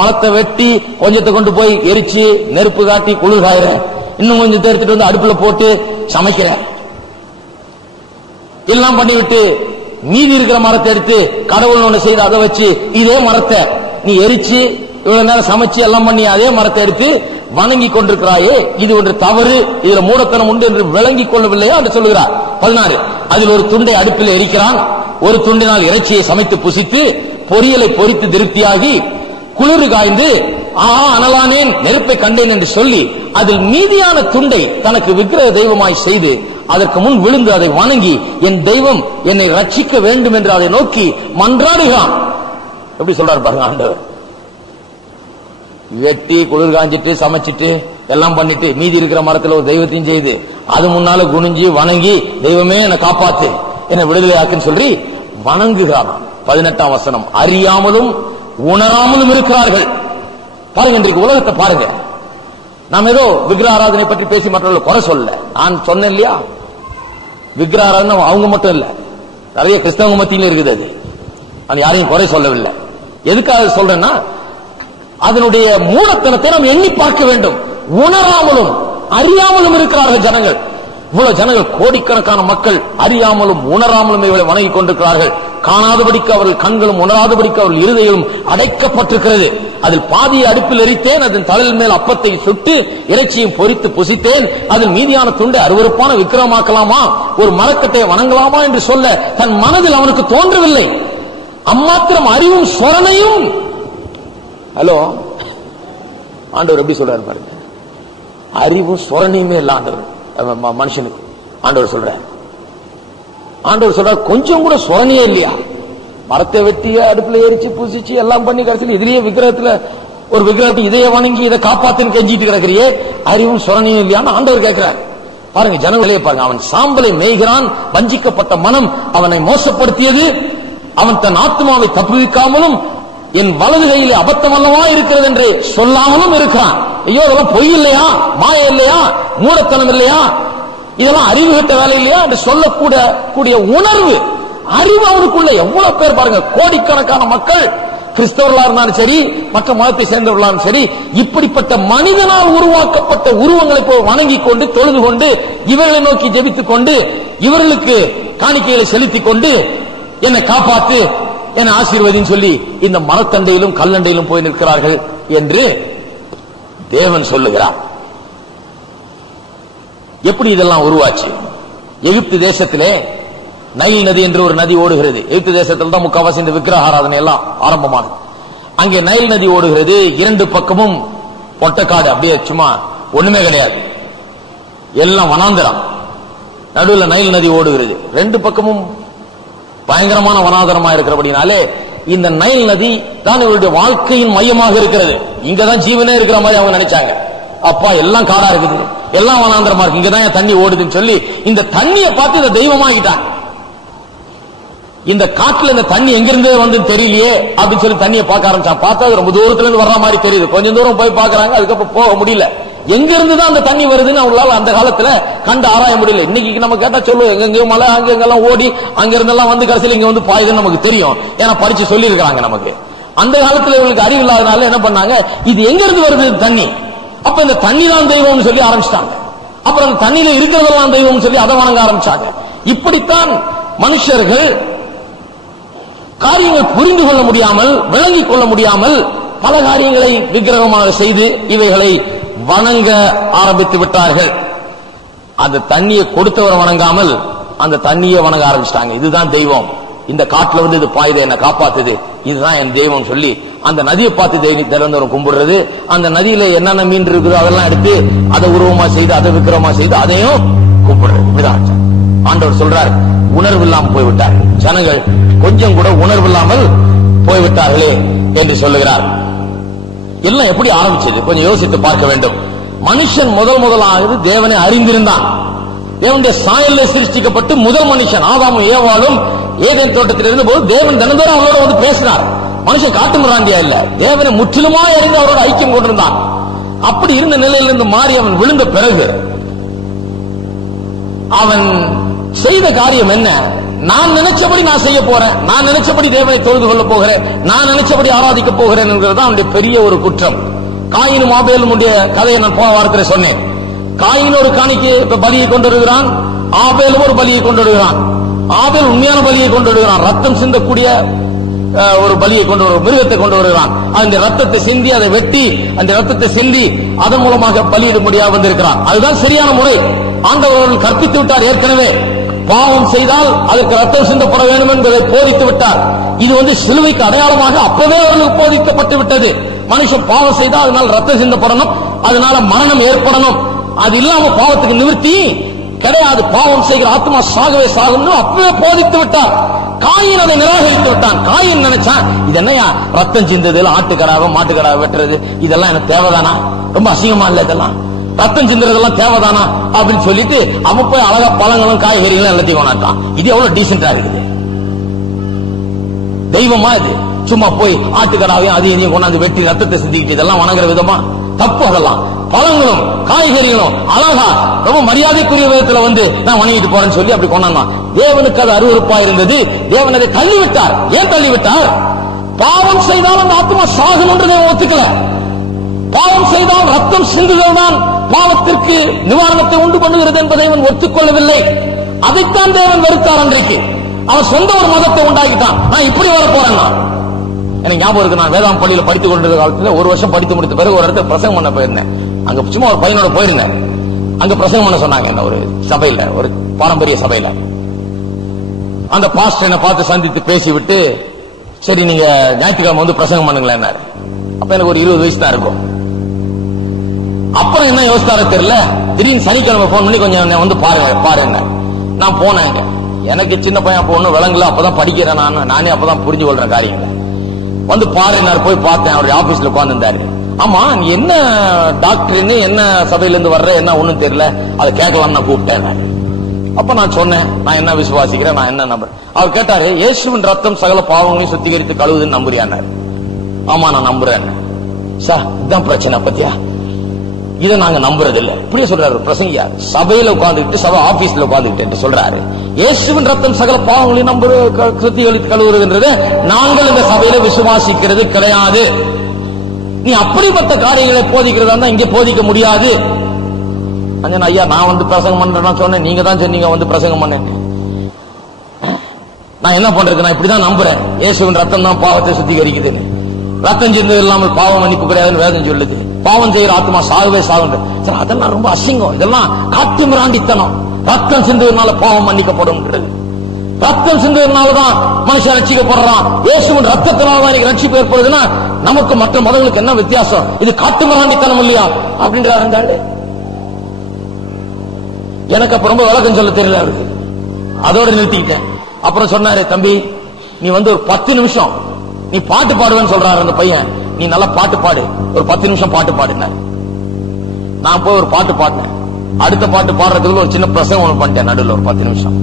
மரத்தை வெட்டி கொஞ்சத்தை கொண்டு போய் எரிச்சு நெருப்பு காட்டி குளிர் காயிற, இன்னும் கொஞ்சம் எடுத்துட்டு வந்து அடுப்புல போட்டு சமைக்கிற, எல்லாம் பண்ணிவிட்டு மீதி இருக்கிற மரத்தை எடுத்து கடவுள் ஒண்ணு செய்து அதை வச்சு இதே மரத்தை நீ எரிச்சு இவ்வளவு நேரம் சமைச்சு எல்லாம் பண்ணி அதே மரத்தை எடுத்து வணங்கி கொண்டிருக்கிறாயே, இது ஒன்று தவறு, இதுல மூடத்தனம் உண்டு என்று விளங்கி கொள்ளவில்லையா என்று சொல்லுகிறார். 16 அதில் ஒரு துண்டை அடுப்பில் எரிக்கிறான், ஒரு துண்டினால் இறைச்சியை சமைத்து புசித்து பொரியலை பொரித்து திருப்தியாகி குளிர் காய்ந்து அனலானேன் நெருப்பை கண்டேன் என்று சொல்லி அதில் மீதியான துண்டை தனக்கு விக்கிரக தெய்வமாய் செய்து அதற்கு முன் விழுந்து அதை வணங்கி என் தெய்வம் என்னை ரட்சிக்க வேண்டும் என்று அதை நோக்கி மன்றாடுகிறான். எப்படி சொல்றாரு பாருங்க ஆண்டவர். வெட்டி குளிர் காஞ்சிட்டு சமைச்சிட்டு எல்லாம் பண்ணிட்டு மீதி இருக்கிற மரத்துல ஒரு தெய்வத்தையும் செய்து அது முன்னால குனிஞ்சி வணங்கி தெய்வமே என்னை காப்பாத்து, என்னை விடுதலை ஆக்குன்னு சொல்லி வணங்குகிறான். 18ஆம் வசனம் அறியாமலும் உணராமலும் இருக்கிறார்கள். பாருங்க, இன்றைக்கு உலகத்தை பாருங்க. நாம் ஏதோ விக்கிரக ஆராதனை பற்றி பேசி மற்றவர்கள் குறை சொல்ல. நான் சொன்னேன் இல்லையா, விக்கிரக ஆராதனை அவங்க மட்டும் இல்ல, நிறைய கிறிஸ்தவங்க மத்தியில இருக்குது. அது நான் யாரையும் குறை சொல்லவில்லை. எதுக்காக சொல்றேன்னா, அதனுடைய மூடத்தனத்தை நாம் எண்ணி பார்க்க வேண்டும். உணராமலும் அறியாமலும் இருக்கிறார்கள் ஜனங்கள். இவ்வளவு ஜனங்கள், கோடிக்கணக்கான மக்கள் அறியாமலும் உணராமலும் இவளை வணங்கிக் கொண்டிருக்கிறார்கள். காணாதபடிக்கு அவர்கள் கண்களும் உணராதபடிக்கு அவர்கள் இருதயம் அடைக்கப்பட்டிருக்கிறது. அதில் பாதியை அடுப்பில் எரித்தேன், அதன் தலையில் மேல் அப்பத்தை சுட்டு இறைச்சியும் பொரித்து புசித்தேன், அதில் மீதியான துண்டை அருவருப்பான விக்கிரமாக்கலாமா, ஒரு மரக்கட்டை வணங்கலாமா என்று சொல்ல தன் மனதில் அவனுக்கு தோன்றவில்லை. அம்மாத்திரம் அறிவும் சொரணையும். ஹலோ, ஆண்டவர் எப்படி சொல்றாரு பாருங்க. அறிவும் சொரணையுமே இல்ல ஆண்டவர் மனுஷனுக்கு. ஆண்டவர் சொல்ற கொஞ்சம் கூட சொரணையே இல்லையா? மரத்தை வெட்டி அடுப்புல எரிச்சு பூசிச்சு எல்லாம் பண்ணி கடைசியில் இதுலயே விக்கிரகத்துல ஒரு விக்கிரகத்தை இதைய வணங்கி இதை காப்பாத்துன்னு கெஞ்சிட்டு கிடக்கிறியே, அறிவும் சொரணையும் இல்லையான்னு ஆண்டவர் கேட்கிறார். பாருங்க, ஜனங்களே பாருங்க. அவன் சாம்பலை மேய்கிறான். வஞ்சிக்கப்பட்ட மனம் அவனை மோசப்படுத்தியது. அவன் தன் ஆத்மாவை தப்புவிக்காமலும் என் வலது கையிலே அபத்தம் அல்லவா இருக்கிறது என்று சொல்லாமலும் இருக்கிறான். ஐயோ, இதெல்லாம் பொய் இல்லையா, மாய இல்லையா, மூடத்தனம் இல்லையா, இதெல்லாம் அறிவு கட்ட வேலை இல்லையா என்று சொல்லக்கூடிய உணர்வு, அறிவு அவனுக்குள்ள எவ்வளவு பேர் பாருங்க. கோடிக்கணக்கான மக்கள், கிறிஸ்தவர்களா இருந்தாலும் சரி, மற்ற மதத்தை சேர்ந்தவர்களாலும் சரி, இப்படிப்பட்ட மனிதனால் உருவாக்கப்பட்ட உருவங்களை போய் வணங்கி கொண்டு தொழுது கொண்டு இவர்களை நோக்கி ஜெபித்துக் கொண்டு இவர்களுக்கு காணிக்கைகளை செலுத்திக் கொண்டு என்னை காப்பாத்து, என்னை ஆசீர்வதின்னு சொல்லி இந்த மரத்தண்டையிலும் கல்லண்டையிலும் போய் நிற்கிறார்கள் என்று தேவன் சொல்லுகிறார். எப்படி இதெல்லாம் உருவாச்சு? எகிப்து தேசத்திலே நைல் நதி என்று ஒரு நதி ஓடுகிறது. எகிப்து தேசத்தில் தான் முக்காவாசி இந்த விக்கிரக ஆராதனை எல்லாம் ஆரம்பமானது. அங்கே நைல் நதி ஓடுகிறது. இரண்டு பக்கமும் பொட்டக்காடு, அப்படியே சும்மா ஒண்ணுமே கிடையாது, எல்லாம் வனாந்தரம். நடுவில் நைல் நதி ஓடுகிறது. ரெண்டு பக்கமும் பயங்கரமான வனாந்தரமா இருக்கிறபடினாலே இந்த நைல் நதி தான் இவருடைய வாழ்க்கையின் மையமாக இருக்கிறது. இங்கதான் ஜீவனே இருக்கிற மாதிரி அவங்க நினைச்சாங்க. அப்பா, எல்லாம் காடா இருக்குது, எல்லாம் வனாந்தரமா இருக்கு, இங்கதான் தண்ணி ஓடுதுன்னு சொல்லி இந்த தண்ணியை பார்த்து இந்த தெய்வமாகிட்டாங்க. இந்த காட்டுல இந்த தண்ணி எங்கிருந்து வந்து தெரியலையே அப்படின்னு சொல்லி தண்ணியை பார்க்க ஆரம்பிச்சான். பார்த்தா ரொம்ப தூரத்துல இருந்து வர்ற மாதிரி தெரியுது. கொஞ்சம் தூரம் போய் பாக்குறாங்க, அதுக்கப்புறம் போக முடியல. எங்க இருந்துதான் அந்த தண்ணி வருதுன்னு அவங்களால அந்த காலத்துல கண்டு ஆராய முடியல. இன்னைக்கு நம்ம கேட்டா சொல்லுவோம், எங்க மலை அங்கெல்லாம் ஓடி அங்க இருந்தெல்லாம் வந்து கடைசியில் இங்க வந்து பாயுதுன்னு நமக்கு தெரியும். ஏன்னா படிச்சு சொல்லி இருக்காங்க நமக்கு. அந்த காலத்துல இவங்களுக்கு அறிவு இல்லாதனால என்ன பண்ணாங்க, இது எங்க இருந்து வருது தண்ணி, அப்ப இந்த தண்ணி தான் தெய்வம்னு சொல்லி ஆரம்பிச்சிட்டாங்க. அப்புறம் அந்த தண்ணியில இருக்கிறதெல்லாம் தெய்வம்னு சொல்லி அதை வணங்க ஆரம்பிச்சாங்க. இப்படித்தான் மனுஷர்கள் காரியங்கள் புரிந்து கொள்ள முடியாமல், விளங்கிக் கொள்ள முடியாமல் பல காரியங்களை விக்கிரகமாக செய்து இவைகளை வணங்க ஆரம்பித்து விட்டார்கள். அந்த தண்ணியை கொடுத்தவரை வணங்காமல் அந்த தண்ணியை வணங்க ஆரம்பிச்சிட்டாங்க. இதுதான் தெய்வம், இந்த காட்டுல வந்து இது பாயுது, என்ன காப்பாத்துது, இதுதான் என் தெய்வம் சொல்லி அந்த நதியை பார்த்து திறந்தவரும் கும்பிடுறது. அந்த நதியில என்னென்ன மீன் இருக்குதோ அதெல்லாம் எடுத்து அதை உருவமா செய்து அதை விக்கிரமா செய்து அதையும் கும்பிடுறது. ஆண்டவர் சொல்றார், உணர்வு இல்லாமல் போய்விட்டார் ஜனங்கள், கொஞ்சம் கூட உணர்வு இல்லாமல் போய்விட்டார்களே என்று சொல்லுகிறார். எல்லாம் எப்படி ஆரம்பிச்சது கொஞ்சம் யோசித்து பார்க்க வேண்டும். மனுஷன் முதலாக தேவனை அறிந்திருந்தான். தேவனுடைய சாயல்ல சிருஷ்டிக்கப்பட்டு முதல் மனுஷன் ஆதாமும் ஏவாளும் ஏதேன் தோட்டத்தில் இருந்தபோது தேவன் தினந்தோறும் அவரோட வந்து பேசினார். மனுஷன் காட்டு மிராண்டியா இல்ல, தேவனை முற்றிலுமாய் அறிந்து அவரோட ஐக்கியம் கொண்டிருந்தான். அப்படி இருந்த நிலையிலிருந்து மாறி அவன் விழுந்த பிறகு அவன் செய்த காரியம் என்ன? நான் நினைச்சபடி நான் செய்ய போறேன், நான் நினைச்சபடி தேவனை தொழுது கொள்ள போகிறேன், நான் நினைச்சபடி ஆராதிக்க போகிறேன் என்கிறது அவனுடைய பெரிய ஒரு குற்றம். காயினும் ஆபேலும் கதையை நான் போன வாரத்தில் சொன்னேன். காயின் ஒரு காணிக்கை பலியை கொண்டு வருகிறான், ஆபேலும் ஒரு பலியை கொண்டு வருகிறான். ஆபேல் உண்மையான பலியை கொண்டு வருகிறான், ரத்தம் சிந்தக்கூடிய ஒரு பலியை கொண்டு வர மிருகத்தை கொண்டு வருகிறான். அந்த ரத்தத்தை சிந்தி அதை வெட்டி அந்த ரத்தத்தை சிந்தி அதன் மூலமாக பலியிடும்படியாக வந்திருக்கிறான். அதுதான் சரியான முறை. ஆண்டவர்கள் கற்பித்து விட்டார். ஏற்கனவே பாவம் செய்தால் அதற்கு ரத்தம் சிந்தப்பட வேண்டும் என்பதை போதித்து விட்டார். இது சிலுவைக்கு அடையாளமாக அப்பவே அவர்களுக்கு போதிக்கப்பட்டு விட்டது. மனுஷன் பாவம் செய்தால் அதனால் ரத்தம் சிந்தப்படணும், அதனால மரணம் ஏற்படணும். அது இல்லாம பாவத்துக்கு நிவர்த்தி கிடையாது. பாவம் செய்கிற ஆத்மா சாகவே சாகும் அப்பவே போதித்து விட்டார். காயின் அதை நிராகரித்து விட்டான். காயின் நினைச்சான், இது என்னையா ரத்தம் சிந்தது, ஆட்டுக்கடாவை மாட்டுக்கடாவை வெட்டுறது, இதெல்லாம் எனக்கு தேவைதானா? ரொம்ப அசிங்கமா இல்ல, இதெல்லாம் ரத்தம் சிந்துறதெல்லாம் தேவைதானா அப்படின்னு சொல்லிட்டு அவன் போய் அழகா பழங்களும் காய்கறிகளும் எல்லாத்தையும் கொண்டாட்டான். இது எவ்வளவு டீசென்டா இருக்குது? தெய்வமா இது? சும்மா போய் ஆட்டுக்கடாவையும் அதையும் இதையும் கொண்டாந்து வெட்டி ரத்தத்தை சிந்திக்கிட்டு இதெல்லாம் வணங்குற விதமா? தப்பு. அதெல்லாம் பழங்களும் காய்கறிகளும் அழகா ரொம்ப மரியாதைக்குரிய விதத்துல நான் வணங்கிட்டு போறேன்னு சொல்லி அப்படி கொண்டாந்தான். தேவனுக்கு அது அருவருப்பா இருந்தது. தேவன் அதை தள்ளிவிட்டார். ஏன் தள்ளிவிட்டார்? பாவம் செய்தால் அந்த ஆத்மா சாகணுன்றதை ஒத்துக்கல. பாவம் செய்தால் ரத்தம் சிந்துதல் தான் பாவத்திற்கு நிவாரணத்தை உண்டு பண்ணுகிறது என்பதை அவன் ஒத்துக்கொள்ளவில்லை. அதைத்தான் தேவன் வெறுத்தார். அன்றைக்கு அவன் சொந்த ஒரு மதத்தை உண்டாக்கிட்டான். நான் இப்படி வர போறேன். எனக்கு ஞாபகம் இருக்கு, நான் வேதாம் பள்ளியில படித்துக் கொண்டிருந்த காலத்துல ஒரு வருஷம் படித்து முடித்த பிறகு ஒரு இடத்துல பிரசங்கம் பண்ண போயிருந்தேன். அங்க சும்மா ஒரு பையனோட போயிருந்தேன். அங்க பிரசங்கம் பண்ண சொன்னாங்க. இந்த ஒரு சபையில, ஒரு பாரம்பரிய சபையில. அந்த பாஸ்டர் என்னை பார்த்து சந்தித்து பேசிவிட்டு, சரி நீங்க ஞாயிற்றுக்கிழமை வந்து பிரசங்கம் பண்ணுங்களேன். அப்ப எனக்கு ஒரு 20 வயசு தான் இருக்கும். அப்புறம் என்ன யோசித்தார தெரியல, திடீர்னு சனிக்கிழமை போன் பண்ணி கொஞ்சம் வந்து பாருங்க. நான் போனேன். எனக்கு சின்ன பையன் அப்ப ஒன்னும் விளங்கல, அப்பதான் படிக்கிறேன். நானே அப்பதான் புரிஞ்சு கொள்றேன் காரியங்களை. வந்து பாருங்க, போய் பார்த்தேன். அவருடைய ஆபீஸ்ல உட்கார்ந்து இருந்தாரு. ஆமா, நீ என்ன டாக்டர்னு, என்ன சபையில இருந்து வர்ற, என்ன ஒண்ணும் தெரியல, அதை கேட்கலாம்னு நான் கூப்பிட்டேன். அப்ப நான் சொன்னேன், நான் என்ன விசுவாசிக்கிறேன், நான் என்ன நம்புறேன். அவர் கேட்டாரு, இயேசுவின் ரத்தம் சகல பாவங்களையும் சுத்திகரித்து கழுவுதுன்னு நம்புறியானாரு. ஆமா நான் நம்புறேன். சார் இதுதான் பிரச்சனை பத்தியா, இதை நாங்க நம்புறது இல்ல. இப்படியே சொல்றாரு பிரசங்கியா. சபையில உட்கார்ந்துட்டு, சபை ஆபீஸ்ல உட்கார்ந்துட்டு சொல்றாரு, இயேசுவின் ரத்தம் சகல பாவங்களையும் சுத்திகரித்து கழுவுறதுன்றது நாங்கள் இந்த சபையில விசுவாசிக்கிறது கிடையாது. நீ அப்படிப்பட்ட காரியங்களை போதிக்கிறதா இருந்தா இங்க போதிக்க முடியாது. ஐயா நான் வந்து பிரசங்கம் பண்றேன்னு சொன்னேன், நீங்க தான் சொன்னீங்க வந்து பிரசங்கம் பண்ணேன். நான் என்ன பண்றது, நான் இப்படிதான் நம்புறேன், இயேசுவின் ரத்தம் தான் பாவத்தை சுத்திகரிக்குதுன்னு. ரத்தம் சிந்தது இல்லாமல் பாவம் மன்னிப்பு கிடையாதுன்னு வேதம் சொல்லுது. பாவம் செய்கிற ஆத்மா சாகவே சாகுன்ற. அதெல்லாம் ரொம்ப அசிங்கம், இதெல்லாம் காட்டு மிராண்டித்தனம். ரத்தம் சிந்ததுனால பாவம் மன்னிக்கப்படும். ரத்தம் சிந்ததுனாலதான் மனுஷன் ரட்சிக்கப்படுறான். இயேசுவின் ரத்தத்தினால்தான் ரட்சிப்பு ஏற்படுதுன்னா நமக்கு மற்ற மதங்களுக்கு என்ன வித்தியாசம்? இது காட்டு மிராண்டித்தனம் இல்லையா அப்படின்றாரு. எனக்கு அப்ப ரொம்ப விளக்கம் சொல்ல தெரியல அவருக்கு. அதோட நிறுத்திக்கிட்டேன். அப்புறம் சொன்னாரு, தம்பி நீ வந்து ஒரு 10 நிமிஷம் நீ பாட்டு பாடுவேன்னு சொல்றாரு அந்த பையன். நீ நல்லா பாட்டு பாடு, ஒரு 10 நிமிஷம் பாட்டு பாடுனாரு. நான் போய் ஒரு பாட்டு பாடினேன். அடுத்த பாட்டு பாடுறதுக்கு ஒரு சின்ன பிரசங்கம் ஒண்ணு பண்ணிட்டேன் நடுவில் ஒரு 10 நிமிஷம்.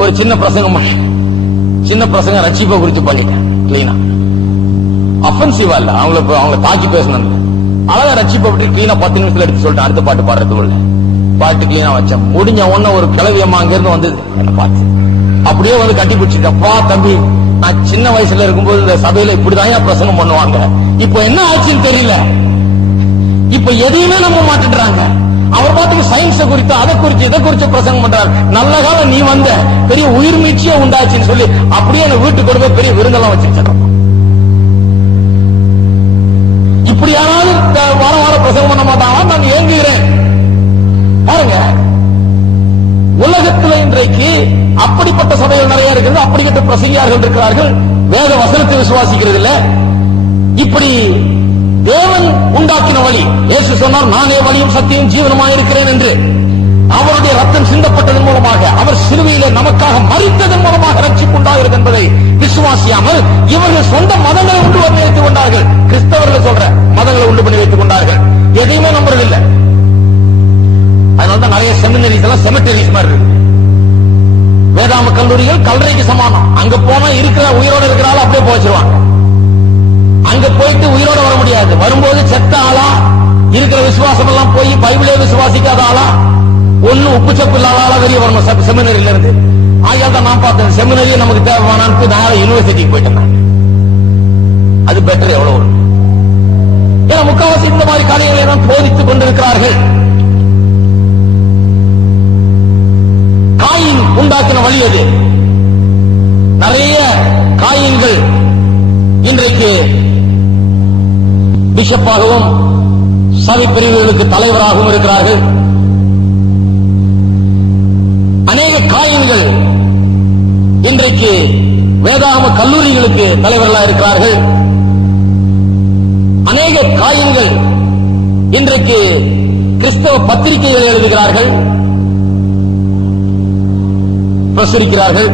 ஒரு சின்ன பிரசங்கம் ரட்சிப்பை குறித்து பண்ணிட்டேன். கிளீனா, அஃபென்சிவா இல்ல, அவங்க தாக்கி பேசணும். அழகா ரட்சிப்பை பற்றி கிளீனா 10 நிமிஷத்துல எடுத்து சொல்லிட்டேன். அடுத்த பாட்டு பாடுறதுக்குள்ள பாட்டு கிளீனா வச்சேன். முடிஞ்ச உடனே ஒரு கிளவியம்மா அங்க இருந்து வந்து என்ன பார்த்து அப்படியே வந்து கட்டி பிடிச்சிட்டப்பா, தம்பி நான் சின்ன வயசுல இருக்கும்போது இந்த சபையில இப்படிதான் பிரசங்கம் பண்ணுவாங்க, இப்ப என்ன ஆச்சுன்னு தெரியல, இப்ப எதையுமே நம்ப மாட்டேன்றாங்க. அவர் பாட்டுக்கு சயின்ஸை குறித்து அதை குறித்து இதை குறித்து பிரசங்கம் பண்றாரு. நல்ல காலம் நீ வந்த பெரிய உயிர் மீட்சியே உண்டாச்சுன்னு சொல்லி அப்படியே என்ன வீட்டுக்கு கொண்டு போய் பெரிய விருந்தெல்லாம் வச்சிருக்க. இப்படியானாலும் வார வாரம் பிரசங்கம் பண்ண மாட்டாங்க. நான் ஏங்குகிறேன் பாருங்க. உலகத்தில் இன்றைக்கு அப்படிப்பட்ட சபைகள் நிறைய இருக்கிறது, அப்படிப்பட்ட பிரசங்கியார்கள் இருக்கிறார்கள். வேத வசனத்தை விசுவாசிக்கிறது இல்ல. இப்படி தேவன் உண்டாக்கின வழி, இயேசு சொன்னார், நானே வழியும் சத்தியம் ஜீவனமாக இருக்கிறேன் என்று. அவருடைய ரத்தம் சிந்தப்பட்டதன் மூலமாக, அவர் சிலுவையிலே நமக்காக மரித்ததன் மூலமாக ரட்சிப்பு உண்டாகிறது என்பதை விசுவாசியாமல் இவர்கள் சொந்த மதங்களை உண்டு பண்ணி வைத்துக் கொண்டார்கள். கிறிஸ்தவர்கள் சொல்ற மதங்களை உண்டு பண்ணி வைத்துக் கொண்டார்கள். எதையுமே நம்புறதில்லை. அதனால்தான் நிறைய செமினரிஸ் எல்லாம் செமிட்டரிஸ் மாதிரி இருக்கு. வேதாம கல்லூரிகள் கல்லறைக்கு சமானம். அங்க போனா இருக்கிற உயிரோடு இருக்கிறாள் அப்படியே போச்சிருவாங்க. அங்க போயிட்டு உயிரோட வர முடியாது. வரும்போது செத்த ஆளா இருக்கிற விசுவாசம் எல்லாம் போய் பைபிளே விசுவாசிக்காத ஆளா, ஒண்ணு உப்பு சப்பு இல்லாத ஆளா வெளியே வரணும் செமினரியில இருந்து. ஆகியால் தான் நான் பார்த்தேன், செமினரியை நமக்கு தேவையானு நான் யூனிவர்சிட்டிக்கு போயிட்டேன். அது பெட்டர் எவ்வளவு. ஏன்னா முக்காவாசி இந்த மாதிரி காரியங்களை தான் போதித்துக் கொண்டிருக்கிறார்கள். காயின் உண்டாக்கின வழி அது. நிறைய காயின்கள் இன்றைக்கு பிஷப்பாகவும் சபை பிரிவுகளுக்கு தலைவராகவும் இருக்கிறார்கள். அநேக காயின்கள் இன்றைக்கு வேதாகம கல்லூரிகளுக்கு தலைவர்களாக இருக்கிறார்கள். அநேக காயின்கள் இன்றைக்கு கிறிஸ்தவ பத்திரிகைகளை எழுதுகிறார்கள், பிரசுரிக்கிறார்கள்.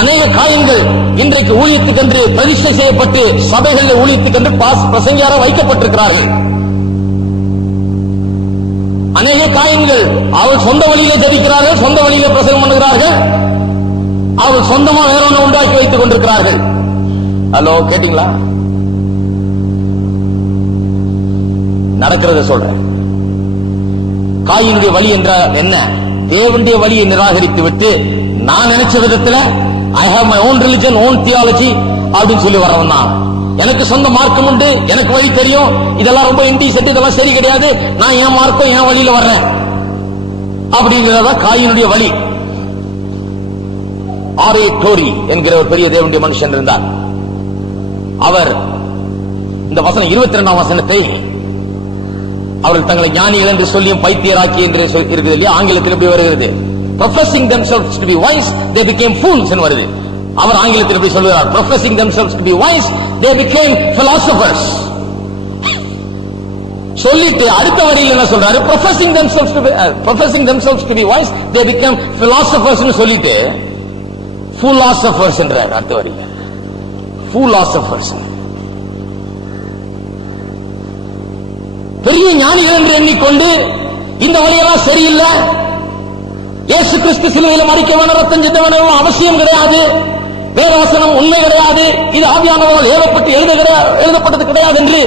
அநேக காயின்கள் இன்றைக்கு ஊழியத்துக்கென்று பிரதிஷ்டை செய்யப்பட்டு சபைகளில் ஊழியத்துக்கென்று பிரசங்கியார வைக்கப்பட்டிருக்கிறார்கள். அநேக காயின்கள் அவள் சொந்த வழியிலே ஜபிக்கிறார்கள், சொந்த வழியிலே பிரசங்கம் பண்ணுகிறார்கள், அவள் சொந்தமா வேற ஒன்று உண்டாக்கி வைத்துக் கொண்டிருக்கிறார்கள். ஹலோ, கேட்டீங்களா? நடக்கிறத சொல்றேன். காயினுடைய வழி என்றால் என்ன? தேவனுடைய வழியை நிராகரித்து விட்டு நான் நினைச்ச விதத்துல I have my own religion, own theology அப்படின்னு சொல்லி வரவன் தான். எனக்கு சொந்த மார்க்கம் உண்டு, எனக்கு வழி தெரியும், இதெல்லாம் ரொம்ப இன்டீசென்ட், இதெல்லாம் சரி கிடையாது, நான் என் மார்க்கம் என் வழியில வர்றேன் அப்படிங்கிறத காயினுடைய வழி. ஆரே டோரி என்கிற ஒரு பெரிய தேவனுடைய மனுஷன் இருந்தார். அவர் இந்த வசனம் 22ஆம் வசனத்தை அவர்கள் தங்களை ஞானிகள் என்று சொல்லியும் பைத்தியராக்கி என்று இருக்குது இல்லையா, ஆங்கிலத்தில் எப்படி வருகிறது? professing themselves to be wise they became fools என்று வருது. அவர் ஆங்கிலத்தில் எப்படி சொல்கிறார்? professing themselves to be wise they became philosophers. சொல்லிட்டு அடுத்த வரியில் என்ன சொல்றாரு? professing themselves to be wise they became philosophers னு சொல்லிட்டு philosophers என்றார் அடுத்த வரியில். philosophers பெரிய ஞானிகள் என்று எண்ணிக்கொண்டு இந்த வழியெல்லாம் சரியில்லை, இயேசு கிறிஸ்து சிலுவையில் மரிக்க வேணும், ரத்தம் சிந்த வேணும், அவசியம் கிடையாது, வேதவசனம் உண்மை கிடையாது, இது ஆவியானவரால் எழுதப்பட்டது கிடையாது என்று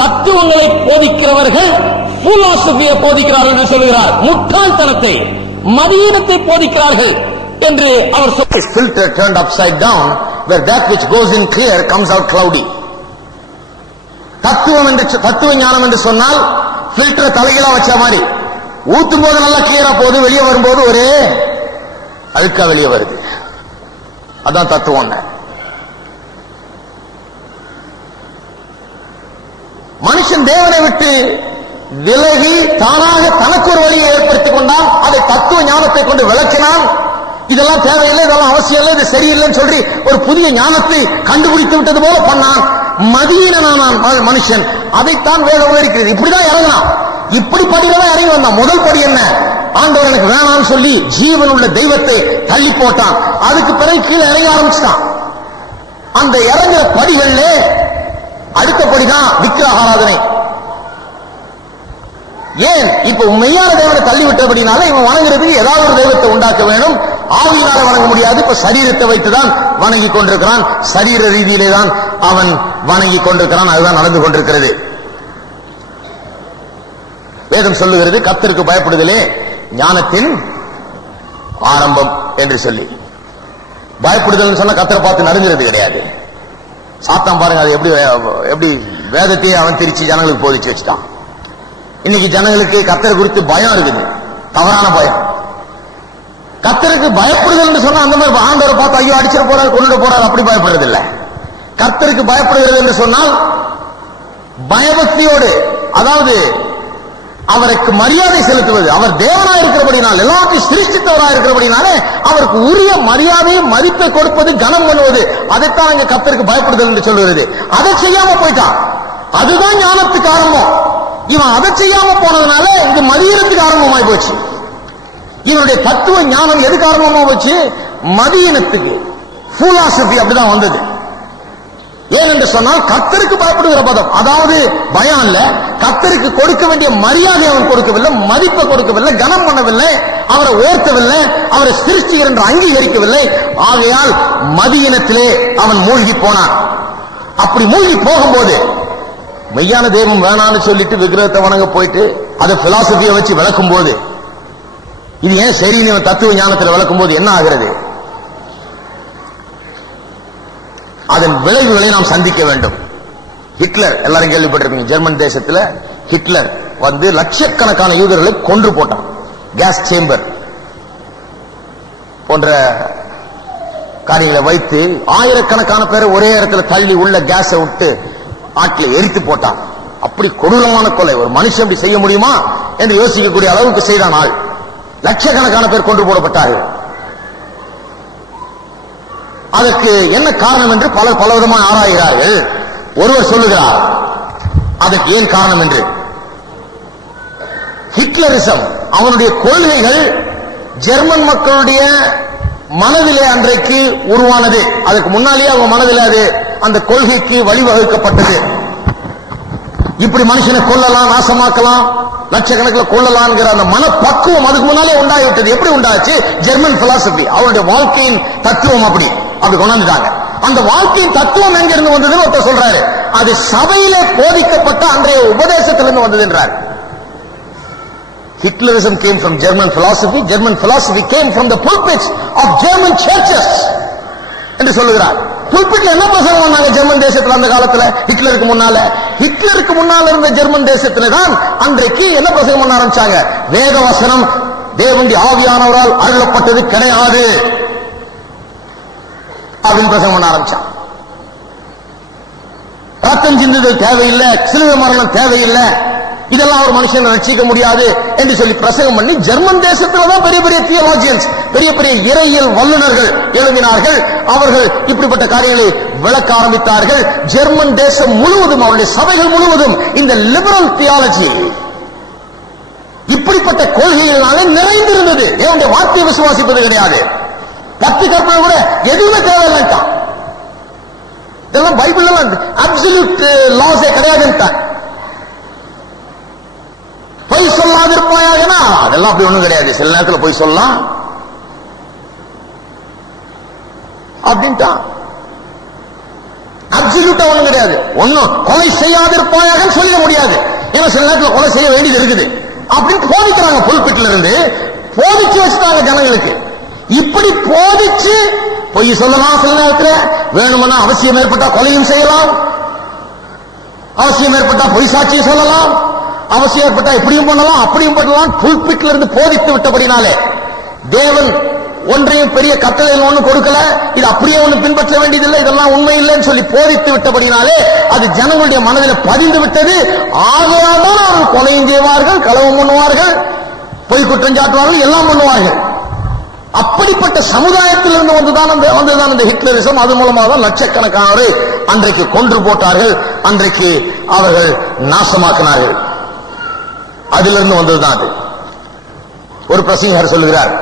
தத்துவங்களை போதிக்கிறவர்கள் பிலாசபியை போதிக்கிறார்கள் என்று சொல்கிறார். முட்டாள்தனத்தை, மதியீனத்தை போதிக்கிறார்கள் என்று அவர் சொல்றார். Filter turned upside down where that which goes in clear comes out cloudy. தத்துவ ஞானம் என்று சொன்னால் பில்டர் தலைகீழா வச்ச மாதிரி, ஊத்தும் போது நல்லா கிளியரா போகுது, வெளியே வரும்போது ஒரே அழுக்கா வெளியே வருது. அதான் தத்துவம். மனுஷன் தேவனை விட்டு விலகி தானாக தனக்கு ஒரு வழியை ஏற்படுத்திக் கொண்டால், அதை தத்துவ ஞானத்தை கொண்டு விளக்கினால், இதெல்லாம் தேவையில்லை, இதெல்லாம் அவசியம் இல்லை, இது சரியில்லைன்னு சொல்லி ஒரு புதிய ஞானத்தை கண்டுபிடித்து விட்டது போல பண்ணான். மதியீனனான மனுஷன் அதைத்தான் வேதம் விவரிக்கிறது. இப்படிதான் இறங்கினான், இப்படி படிதான் இறங்கி வந்தான். முதல் படி என்ன? ஆண்டவர் எனக்கு வேணாம்னு சொல்லி ஜீவன் உள்ள தெய்வத்தை தள்ளி போட்டான். அதுக்கு பிறகு கீழே இறங்க ஆரம்பிச்சுட்டான். அந்த இறங்குற படிகள்ல அடுத்த படிதான் விக்கிரக ஆராதனை. ஏன்? இப்ப மெய்யான தேவனை தள்ளி விட்டபடினால இவன் வணங்குறதுக்கு ஏதாவது ஒரு தெய்வத்தை உண்டாக்க வேணும். ஆவியினால வணங்க முடியாது. இப்ப சரீரத்தை வைத்துதான் வணங்கி கொண்டிருக்கிறான். சரீர ரீதியிலே தான் அவன் வணங்கி கொண்டிருக்கிறான். அதுதான் நடந்து கொண்டிருக்கிறது. வேதம் சொல்லுகிறது, கர்த்தருக்கு பயப்படுதலே ஞானத்தின் ஆரம்பம் என்று சொல்லி. பயப்படுதல் சொன்னா கர்த்தரை பார்த்து நடுங்கிறது கிடையாது. சாத்தான் பாருங்க, அது எப்படி வேதத்தையே அவன் திரிச்சு ஜனங்களுக்கு போதிச்சு வச்சுட்டான். இன்னைக்கு ஜனங்களுக்கு கர்த்தரை குறித்து பயம் இருக்குது, தவறான பயம். கர்த்தருக்கு பயப்படுதல் என்று சொன்னா அந்த மாதிரி ஆண்டவரை பார்த்து ஐயோ அடிச்சிட போறாரு, கொண்டுட போறாரு, அப்படி பயப்படுறது இல்லை. கர்த்தருக்கு பயப்படுகிறது என்று சொன்னால் பயபக்தியோடு, அதாவது அவருக்கு மரியாதை செலுத்துவது. அவர் தேவனா இருக்கிறபடினால், எல்லாத்தையும் சிருஷ்டித்தவரா இருக்கிறபடினாலே அவருக்கு உரிய மரியாதையை மதிப்பை கொடுப்பது, கனம் பண்ணுவது, அதைத்தான் இங்க கர்த்தருக்கு பயப்படுதல் என்று சொல்லுகிறது. அதை செய்யாம போயிட்டான். அதுதான் ஞானத்துக்கு ஆரம்பம். இவன் அதை செய்யாம போனதுனால இது மதியீனத்துக்கு ஆரம்பமாய் போச்சு. இவனுடைய தத்துவ ஞானம் எதுக்கு ஆரம்பமா போச்சு? மதியீனத்துக்கு. பிலாசபி அப்படிதான் வந்தது. ஏனென்று சொன்னால் கர்த்தருக்கு பயப்படுகிற பதம், அதாவது பயம் இல்ல, கர்த்தருக்கு கொடுக்க வேண்டிய மரியாதை அவன் கொடுக்கவில்லை, மதிப்பை கொடுக்கவில்லை, கனம் பண்ணவில்லை, அவரை உயர்த்தவில்லை, அவரை சிருஷ்டிகர் என்று அங்கீகரிக்கவில்லை. ஆகையால் மதியினத்திலே அவன் மூழ்கி போனான். அப்படி மூழ்கி போகும்போது மெய்யான தெய்வம் வேணான்னு சொல்லிட்டு விக்கிரகத்தை வணங்க போயிட்டு அதை பிலாசபியை வச்சு விளக்கும் போது, இது ஏன் சரின்னு தத்துவ ஞானத்தில் விளக்கும் போது என்ன ஆகிறது? அதன் விளைவுகளை நாம் சந்திக்க வேண்டும். ஹிட்லர் எல்லாரும் கேள்விப்பட்டிருப்பீங்க. ஜெர்மன் தேசத்தில் ஹிட்லர் வந்து லட்சக்கணக்கான யூதர்களை கொன்று போட்டான். கேஸ் சேம்பர் போன்ற காரியங்களை வைத்து ஆயிரக்கணக்கான பேரை ஒரே இடத்துல தள்ளி உள்ள கேஸை விட்டு ஆட்டில் எரித்து போட்டான். அப்படி கொடூரமான கொலை ஒரு மனுஷன் அப்படி செய்ய முடியுமா என்று யோசிக்கக்கூடிய அளவுக்கு செய்தான் ஆள். லட்சக்கணக்கான பேர் கொண்டு போடப்பட்டார்கள். அதற்கு என்ன காரணம் என்று பலர் பலவிதமாக ஆராய்கிறார்கள். ஒருவர் சொல்லுகிறார் அதற்கு ஏன் காரணம் என்று. ஹிட்லரிசம், அவனுடைய கொள்கைகள் ஜெர்மன் மக்களுடைய மனதிலே அன்றைக்கு உருவானது. அதுக்கு முன்னாலேயே அவங்க மனதில் அது அந்த கொள்கைக்கு வழிவகுக்கப்பட்டது. இப்படி மனுஷனை கொல்லலாம், நாசமாக்கலாம், லட்சக்கணக்கில் கொள்ளலாம்ங்கிற அந்த மனப்பக்குவம் அதுக்கு முன்னாலே உண்டாகிவிட்டது. எப்படி உண்டாச்சு? ஜெர்மன் பிலாசபி, அவருடைய வாழ்க்கையின் தத்துவம் அப்படி கொண்டாந்துட்டாங்க. அந்த வாழ்க்கையின் தத்துவம் எங்கிருந்து வந்ததுன்னு ஒருத்தர் சொல்றாரு, அது சபையிலே போதிக்கப்பட்ட அன்றைய உபதேசத்திலிருந்து வந்தது என்றார். Hitlerism came from German philosophy. German philosophy came from the pulpits of German churches. என்று சொல்லுகிறார். புல்பிட்ல என்ன பிரசங்கம் பண்ணாங்க ஜெர்மன் தேசத்துல அந்த காலத்துல? ஹிட்லருக்கு முன்னால இருந்த ஜெர்மன் தேசத்துல தான் அன்றைக்கு என்ன பிரசங்கம் பண்ண ஆரம்பிச்சாங்க? வேத வசனம் தேவனுடைய ஆவியானவரால் அருளப்பட்டது கிடையாது அப்படின்னு பிரசங்கம் பண்ண ஆரம்பிச்சாங்க. ரத்தம் சிந்துதல் தேவையில்லை, சிலுவை மரணம் தேவையில்லை, இதெல்லாம் ஒரு மனுஷனை ரட்சிக்க முடியாது என்று சொல்லி பிரசங்கம் பண்ணி ஜெர்மன் தேசத்துலதான் பெரிய பெரிய தியோலஜியன்ஸ், பெரிய பெரிய இறையியல் வல்லுநர்கள் எழுதினார்கள். அவர்கள் இப்படிப்பட்ட காரியங்களை விளக்க ஆரம்பித்தார்கள். ஜெர்மன் தேசம் முழுவதும், அவருடைய சபைகள் முழுவதும் இந்த லிபரல் தியாலஜி, இப்படிப்பட்ட கொள்கைகளாலே நிறைந்திருந்தது. தேவனுடைய வார்த்தையை விசுவாசிப்பது கிடையாது, 10 கற்பனை கூட எதுவுமே தேவையில்லைட்டான். இதெல்லாம் பைபிள் அப்சல்யூட் லாஸே கிடையாதுட்டான். பொய் சொல்லாதிருப்பாயாகனா அதெல்லாம் அப்படி ஒண்ணும் கிடையாது. சில நேரத்தில் பொய் சொல்லலாம் அப்படின்ட்டான். அப்சல்யூட்டா ஒண்ணும் கிடையாது. ஒன்னும் கொலை செய்யாதிருப்பாயாக சொல்லிட முடியாது. ஏன்னா சில நேரத்தில் கொலை செய்ய வேண்டியது இருக்குது அப்படின்னு போதிக்கிறாங்க. புல்பிட்ல இருந்து போதிச்சு வச்சுட்டாங்க ஜனங்களுக்கு. இப்படி போதிச்சு பொய் சொல்லலாம். சில நேரத்தில் வேணும்னா அவசியம் ஏற்பட்டா கொலையும் செய்யலாம், அவசியம் ஏற்பட்டா பொய் சாட்சியும் சொல்லலாம், அவசியம் ஏற்பட்டா இப்படியும் பண்ணலாம் அப்படியும் பண்ணலாம். புல்பிட்ல இருந்து போதித்து விட்டபடினாலே தேவன் ஒன்றையும் பெரிய கட்டளையில் ஒண்ணு கொடுக்கல, இது அப்படியே ஒண்ணு பின்பற்ற வேண்டியதில்லை, இதெல்லாம் உண்மை இல்லைன்னு சொல்லி போதித்து விட்டபடினாலே அது ஜனங்களுடைய மனதில் பதிந்து விட்டது. ஆகையால் தான் அவர்கள் கொலையும் செய்வார்கள், களவும் பண்ணுவார்கள், பொய் குற்றம் சாட்டுவார்கள், எல்லாம் பண்ணுவார்கள். அப்படிப்பட்ட சமுதாயத்திலிருந்து வந்துதான் இந்த ஹிட்லரிசம். அது மூலமாக தான் லட்சக்கணக்கானவரை அன்றைக்கு கொன்று போட்டார்கள், அன்றைக்கு அவர்கள் நாசமாக்கினார்கள். அதிலிருந்து வந்ததுதான் அது. ஒரு பிரசங்கர் சொல்லுகிறார்,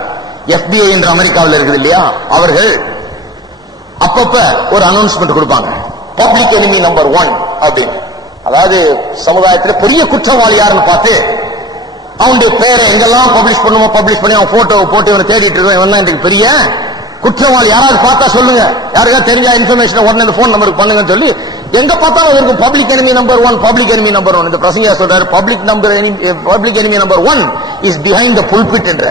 FBI என்று அமெரிக்காவில் இருக்குது இல்லையா, அவர்கள் அப்பப்ப ஒரு அனௌன்ஸ்மெண்ட் கொடுப்பாங்க, பப்ளிக் எனிமி நம்பர் 1 அப்படின்னு. அதாவது சமுதாயத்தில் பெரிய குற்றவாளி யாருன்னு பார்த்து அவனுடைய பேரை எங்கெல்லாம் பப்ளிஷ் பண்ணுவோம், பப்ளிஷ் பண்ணி அவன் போட்டோ போட்டு இவனை தேடிட்டு இருக்கோம், இவன் தான் இன்றைக்கு பெரிய குற்றவாளி, யாராவது பார்த்தா சொல்லுங்க, யாருக்கா தெரிஞ்சா இன்ஃபர்மேஷன் உடனே இந்த போன் நம்பருக்கு பண்ணுங்கன்னு சொல்லி எங்க பார்த்தாலும் இருக்கும் public enemy number 1, public enemy number 1. இந்த பிரசங்க சொல்றாரு, public enemy number 1 is behind the pulpit என்ற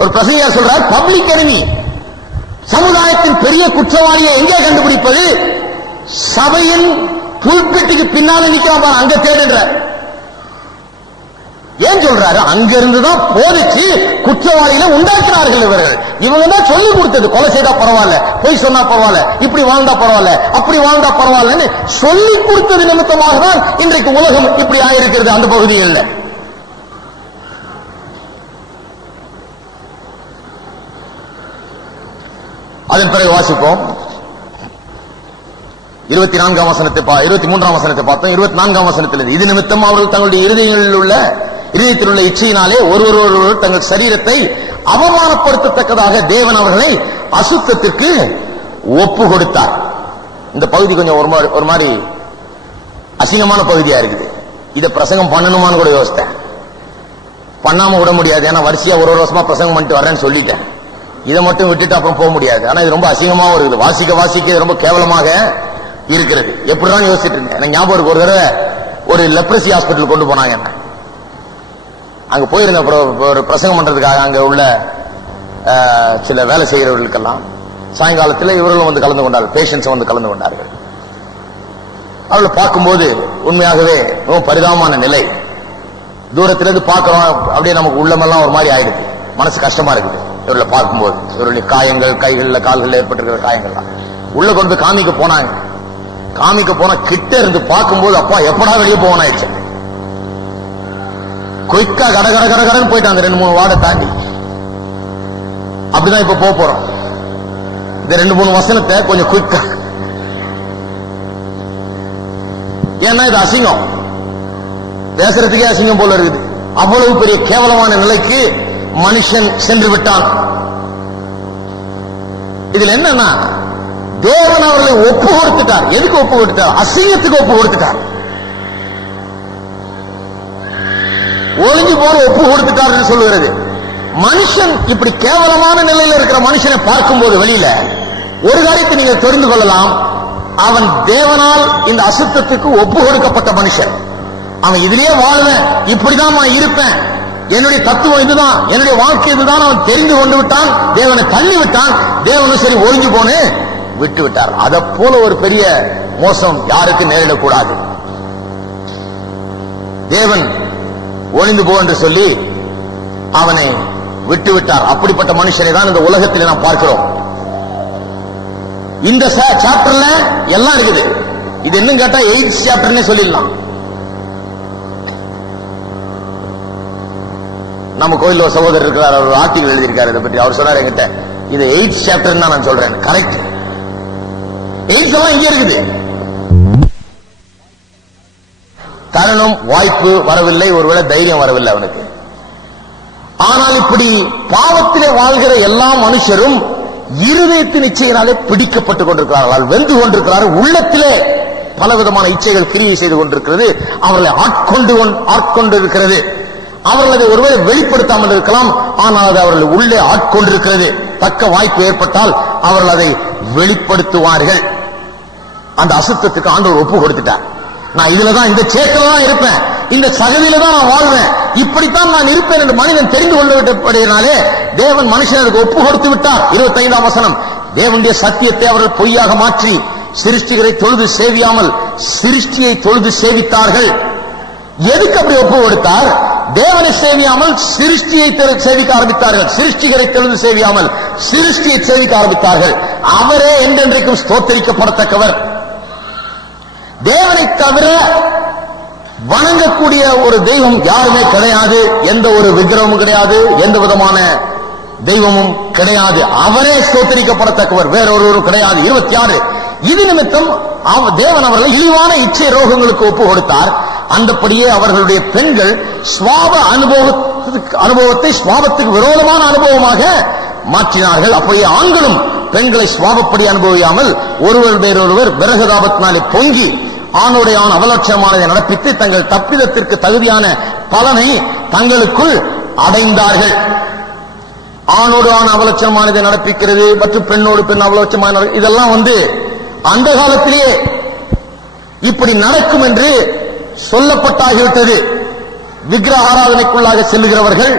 ஒரு பிரசங்க சொல்றார். பப்ளிக் எனிமி, சமுதாயத்தின் பெரிய குற்றவாளியை எங்கே கண்டுபிடிப்பது? சபையின் புல்பிட்டுக்கு பின்னால நிற்காம அங்க தேடுன்ற. ஏன் சொல்றாரு? அங்கிருந்துதான் போதிச்சு குற்றவாளிகளை உண்டாக்கினார்கள் இவர்கள். இவங்க தான் சொல்லி கொடுத்தது, கொலை செய்தா பரவாயில்ல, பொய் சொன்னா பரவாயில்ல, இப்படி வாழ்ந்தா பரவாயில்ல, அப்படி வாழ்ந்தா பரவாயில்லன்னு சொல்லி கொடுத்தது நிமித்தமாக தான் இன்றைக்கு உலகம் இப்படி ஆயிருக்கிறது அந்த பகுதியில். அதன் பிறகு வாசிப்போம். 23ஆம் வசனத்தை பார்த்தோம். 24ஆம் வசனத்தில் இது நிமித்தம் அவர்கள் தங்களுடைய இருதயத்தில் உள்ள இச்சையினாலே ஒருவர் தங்கள் சரீரத்தை அவமானப்படுத்தத்தக்கதாக தேவன் அவர்களை அசுத்தத்திற்கு ஒப்பு கொடுத்தார். இந்த பகுதி கொஞ்சம் ஒரு மாதிரி அசிங்கமான பகுதியா இருக்குது. இதை பிரசங்கம் பண்ணணுமான்னு கூட யோசித்தேன், பண்ணாம விட முடியாது. ஏன்னா வரிசையா ஒரு வருஷமா பிரசங்கம் பண்ணிட்டு வரேன்னு சொல்லிட்டேன். இதை மட்டும் விட்டுட்டு அப்புறம் போக முடியாது. ஆனா இது ரொம்ப அசிங்கமாவும் இருக்குது, வாசிக்க ரொம்ப கேவலமாக இருக்கிறது. எப்படிதான் யோசிச்சுட்டு இருந்தேன். எனக்கு ஞாபகம் இருக்கு, ஒரு தடவை ஒரு லெப்ரசி ஹாஸ்பிட்டல் கொண்டு போனாங்க. என்ன அங்க போயிருந்த ஒரு பிரசங்கம் பண்றதுக்காக அங்க உள்ள சில வேலை செய்கிறவர்களுக்கெல்லாம் சாயங்காலத்தில் இவர்களும் வந்து கலந்து கொண்டார்கள், பேஷண்ட்ஸ் வந்து கலந்து கொண்டார்கள். அவளை பார்க்கும்போது உண்மையாகவே ரொம்ப பரிதாபமான நிலை. தூரத்திலிருந்து பார்க்கிறோம், அப்படியே நமக்கு உள்ளமெல்லாம் ஒரு மாதிரி ஆயிடுது, மனசு கஷ்டமா இருக்குது. இவர்களை பார்க்கும்போது இவருடைய காயங்கள், கைகள்ல கால்கள் ஏற்பட்டிருக்கிற காயங்கள்லாம் உள்ள கொண்டு காமிக்க போனாங்க. காமிக்க போனா கிட்ட இருந்து பார்க்கும்போது அப்பா எப்படா வெளியே போவான் ஆயிடுச்சு. குயிக்கா கடன்னு போயிட்டாங்க 2-3 வார்டை தாண்டி. அப்படிதான் இப்ப போறோம். இந்த 2-3 வசனத்தை கொஞ்சம் குயிக்கா, ஏன்னா இது அசிங்கம், பேசுறதுக்கே அசிங்கம் போல இருக்குது. அவ்வளவு பெரிய கேவலமான நிலைக்கு மனுஷன் சென்று விட்டான். இதுல என்னன்னா தேவன் அவர்களை ஒப்பு கொடுத்துட்டார். எதுக்கு ஒப்பு கொடுத்தார்? அசிங்கத்துக்கு ஒப்பு கொடுத்துட்டார். ஒளிஞ்சு போற ஒப்பு கொடுத்துட்டார் சொல்லுகிறது. மனுஷன் இப்படி கேவலமான நிலையில் இருக்கிற மனுஷனை பார்க்கும்போது வெளியில ஒரு காரியத்தை நீங்கள் தெரிந்து கொள்ளலாம், அவன் தேவனால் இந்த அசுத்தத்துக்கு ஒப்பு கொடுக்கப்பட்ட மனுஷன். அவன் இதுலயே வாழ்வேன், இப்படிதான் நான் இருப்பேன், என்னுடைய தத்துவம் இதுதான், என்னுடைய வாழ்க்கை இதுதான் அவன் தெரிந்து கொண்டு விட்டான். தேவனை தள்ளி விட்டான். தேவனும் சரி ஒழிஞ்சு போன்னு விட்டு விட்டார். அதை போல ஒரு பெரிய மோசம் யாருக்கு நேரிடக்கூடாது. தேவன் ஒழிந்து போ என்று சொல்லி அவனை விட்டு விட்டார். அப்படிப்பட்ட மனுஷனை தான் இந்த உலகத்தில் நாம் பார்க்கிறோம். இந்த சாப்டர்ல எல்லாம் இருக்குது. இது இன்னும் கேட்டா 8th சாப்டர்னே சொல்லிடலாம். நம்ம கோயில்ல ஒரு சகோதரர் இருக்கிறார், அவர் ஆர்டிகல் எழுதியிருக்காரு இதை பற்றி. அவர் சொன்னார் என்கிட்ட, இது 8th சாப்டர் தான் நான் சொல்றேன். கரெக்ட், 8th எல்லாம் இங்க இருக்குது. தருணம் வாய்ப்பு வரவில்லை, ஒருவேளை தைரியம் வரவில்லை அவனுக்கு. ஆனால் இப்படி பாவத்திலே வாழ்கிற எல்லா மனுஷரும் இருதயத்தின் இச்சையினாலே பிடிக்கப்பட்டுக் கொண்டிருக்கிறார்கள், வெந்து கொண்டிருக்கிறார்கள். உள்ளத்திலே பலவிதமான இச்சைகள் கிரியை செய்து கொண்டிருக்கிறது, அவர்களை ஆட்கொண்டு இருக்கிறது. அவர்கள் அதை ஒருவேளை வெளிப்படுத்தாமல் இருக்கலாம், ஆனால் அது அவர்கள் உள்ளே ஆட்கொண்டிருக்கிறது. தக்க வாய்ப்பு ஏற்பட்டால் அவர்கள் அதை வெளிப்படுத்துவார்கள். அந்த அசுத்தத்துக்கு ஆண்டவர் ஒப்பு கொடுத்துட்டார். நான் இதுலதான், இந்த சேத்துல தான் இருப்பேன், இந்த சகதியில தான் நான் வாழ்வேன், இப்படித்தான் நான் இருப்பேன் என்று மனிதன் தெரிந்து கொண்டு விட்டபடியினாலே தேவன் மனுஷனுக்கு ஒப்பு கொடுத்து விட்டார். 25ஆம் வசனம், தேவனுடைய சத்தியத்தை அவர்கள் பொய்யாக மாற்றி சிருஷ்டிகரை தொழுது சேவியாமல் சிருஷ்டியை தொழுது சேவித்தார்கள். எதுக்கு அப்படி ஒப்பு கொடுத்தார்? தேவனை சேவியாமல் சிருஷ்டியை சேவிக்க ஆரம்பித்தார்கள். சிருஷ்டிகரை தொழுது சேவியாமல் சிருஷ்டியை சேவிக்க ஆரம்பித்தார்கள். அவரே என்றென்றைக்கும் ஸ்தோத்தரிக்கப்படத்தக்கவர். தேவனை தவிர வணங்கக்கூடிய ஒரு தெய்வம் யாருமே கிடையாது. எந்த ஒரு விக்கிரகமும் கிடையாது, எந்த விதமான தெய்வமும் கிடையாது. அவரே ஸ்தோத்தரிக்கப்படத்தக்கவர், வேறொருவரும் கிடையாது. 26, இது நிமித்தம் தேவன் அவர்களை இழிவான இச்சை ரோகங்களுக்கு ஒப்பு கொடுத்தார். அந்தபடியே அவர்களுடைய பெண்கள் சுவாப அனுபவத்தை சுவாபத்துக்கு விரோதமான அனுபவமாக மாற்றினார்கள். அப்படியே ஆண்களும் பெண்களை சுவாபப்படி அனுபவியாமல் ஒருவர் வேறொருவர் விரகதாபத்தினாலே பொங்கி ஆணுடைய ஆண் அவலட்சணமானதை நடப்பித்து தங்கள் தப்பிதத்திற்கு தகுதியான பலனை தங்களுக்குள் அடைந்தார்கள். ஆணோடு ஆண் அவலட்சணமானதை நடப்பிக்கிறது மற்றும் பெண்ணோடு பெண் அவலட்சணமான இதெல்லாம் அந்த காலத்திலேயே இப்படி நடக்கும் என்று சொல்லப்பட்டாகிவிட்டது. விக்கிரக ஆராதனைக்குள்ளாக செல்லுகிறவர்கள்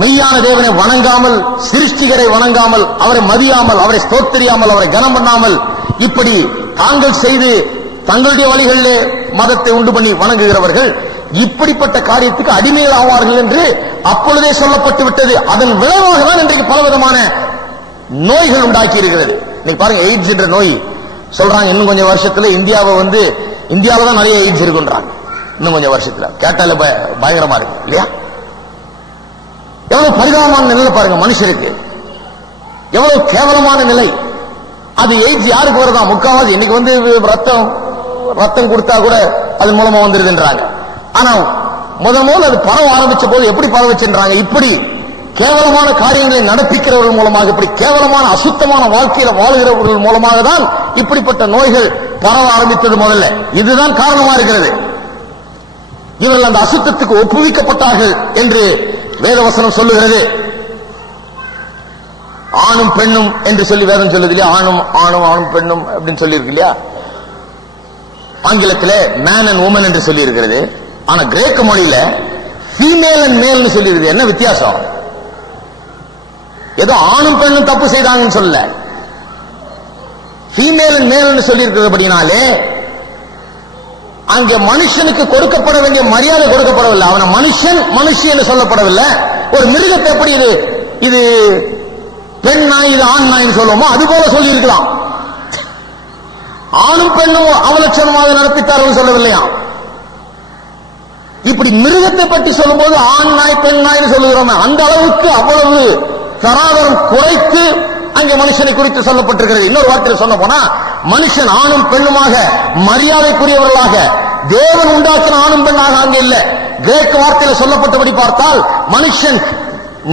மெய்யான தேவனை வணங்காமல், சிருஷ்டிகரை வணங்காமல், அவரை மதியாமல், அவரை ஸ்தோத்திரியாமல், அவரை கனம் பண்ணாமல், இப்படி தாங்கள் செய்து தங்களுடைய வழிகளிலே மதத்தை உண்டு பண்ணி வணங்குகிறவர்கள் இப்படிப்பட்ட காரியத்துக்கு அடிமைகள் ஆவார்கள் என்று அப்பொழுதே சொல்லப்பட்டு விட்டது. அதன் விளைவாக தான் இன்றைக்கு பலவிதமான நோய்கள் உண்டாக்கி இருக்கிறது. இன்னைக்கு பாருங்க, எய்ட்ஸ் என்ற நோய் சொல்றாங்க. இன்னும் கொஞ்சம் வருஷத்துல இந்தியாவில தான் நிறைய எய்ட்ஸ் இருக்குன்றாங்க. இன்னும் கொஞ்சம் வருஷத்துல கேட்டால பயங்கரமா இருக்கு இல்லையா? எவ்வளவு பரிதாபமான நிலை பாருங்க, மனுஷருக்கு எவ்வளவு கேவலமான நிலை. அது எய்ட்ஸ் யாருக்கு வருதா? முக்காவாசி இன்னைக்கு ரத்தம் கொடுத்தா கூட அதன் மூலமா வந்துருதுன்றாங்க. ஆனா முதல் அது பரவ ஆரம்பிச்ச போது எப்படி பரவச்சுன்றாங்க? இப்படி கேவலமான காரியங்களை நடப்பிக்கிறவர்கள் மூலமாக, இப்படி கேவலமான அசுத்தமான வாழ்க்கையில வாழ்கிறவர்கள் மூலமாக தான் இப்படிப்பட்ட நோய்கள் பரவ ஆரம்பித்தது. முதல்ல இதுதான் காரணமா இருக்கிறது. இவர்கள் அந்த அசுத்தத்துக்கு ஒப்புவிக்கப்பட்டார்கள் என்று வேதவசனம் சொல்லுகிறது. ஆணும் பெண்ணும் என்று சொல்லி வேதம் சொல்லுது இல்லையா? ஆணும் பெண்ணும் அப்படின்னு சொல்லி இருக்கு இல்லையா? ஆங்கிலத்தில் மேன் அண்ட் உமன் என்று சொல்லி இருக்கிறது. ஆனா கிரேக்க மொழியில ஃபீமேல் அண்ட் மேல் சொல்லி இருக்குது. என்ன வித்தியாசம்? ஏதோ ஆணும் பெண்ணும் தப்பு செய்தாங்கன்னு சொல்ல, ஃபீமேல் அண்ட் மேல் சொல்லி இருக்கிறபடினாலே அங்கே மனுஷனுக்கு கொடுக்கப்பட வேண்டிய மரியாதை கொடுக்கப்படவில்லை. அவன மனுஷி என்று சொல்லப்படவில்லை. ஒரு மிருகத்தை எப்படி இது பெண் நாய், இது ஆண் நாயின்னு சொல்லுவோமோ அது போல சொல்லி இருக்கலாம். ஆணும் பெண்ணும் அவலட்சணமாக நடப்பித்தார்கள் சொல்லவில்லையா? இப்படி மிருகத்தை பற்றி சொல்லும் போது ஆண் நாய் பெண் நாய்னு சொல்லுகிறோம். அந்த அளவுக்கு அவ்வளவு தராதரம் குறைத்து அங்கே மனுஷனை குறித்து சொல்லப்பட்டிருக்கிறது. இன்னொரு வார்த்தையில் சொல்ல போனா, மனுஷன் ஆணும் பெண்ணுமாக மரியாதைக்குரியவர்களாக தேவன் உண்டாக்கின ஆணும் பெண்ணாக அங்கே இல்லை. கிரேக்க வார்த்தையில் சொல்லப்பட்டபடி பார்த்தால் மனுஷன்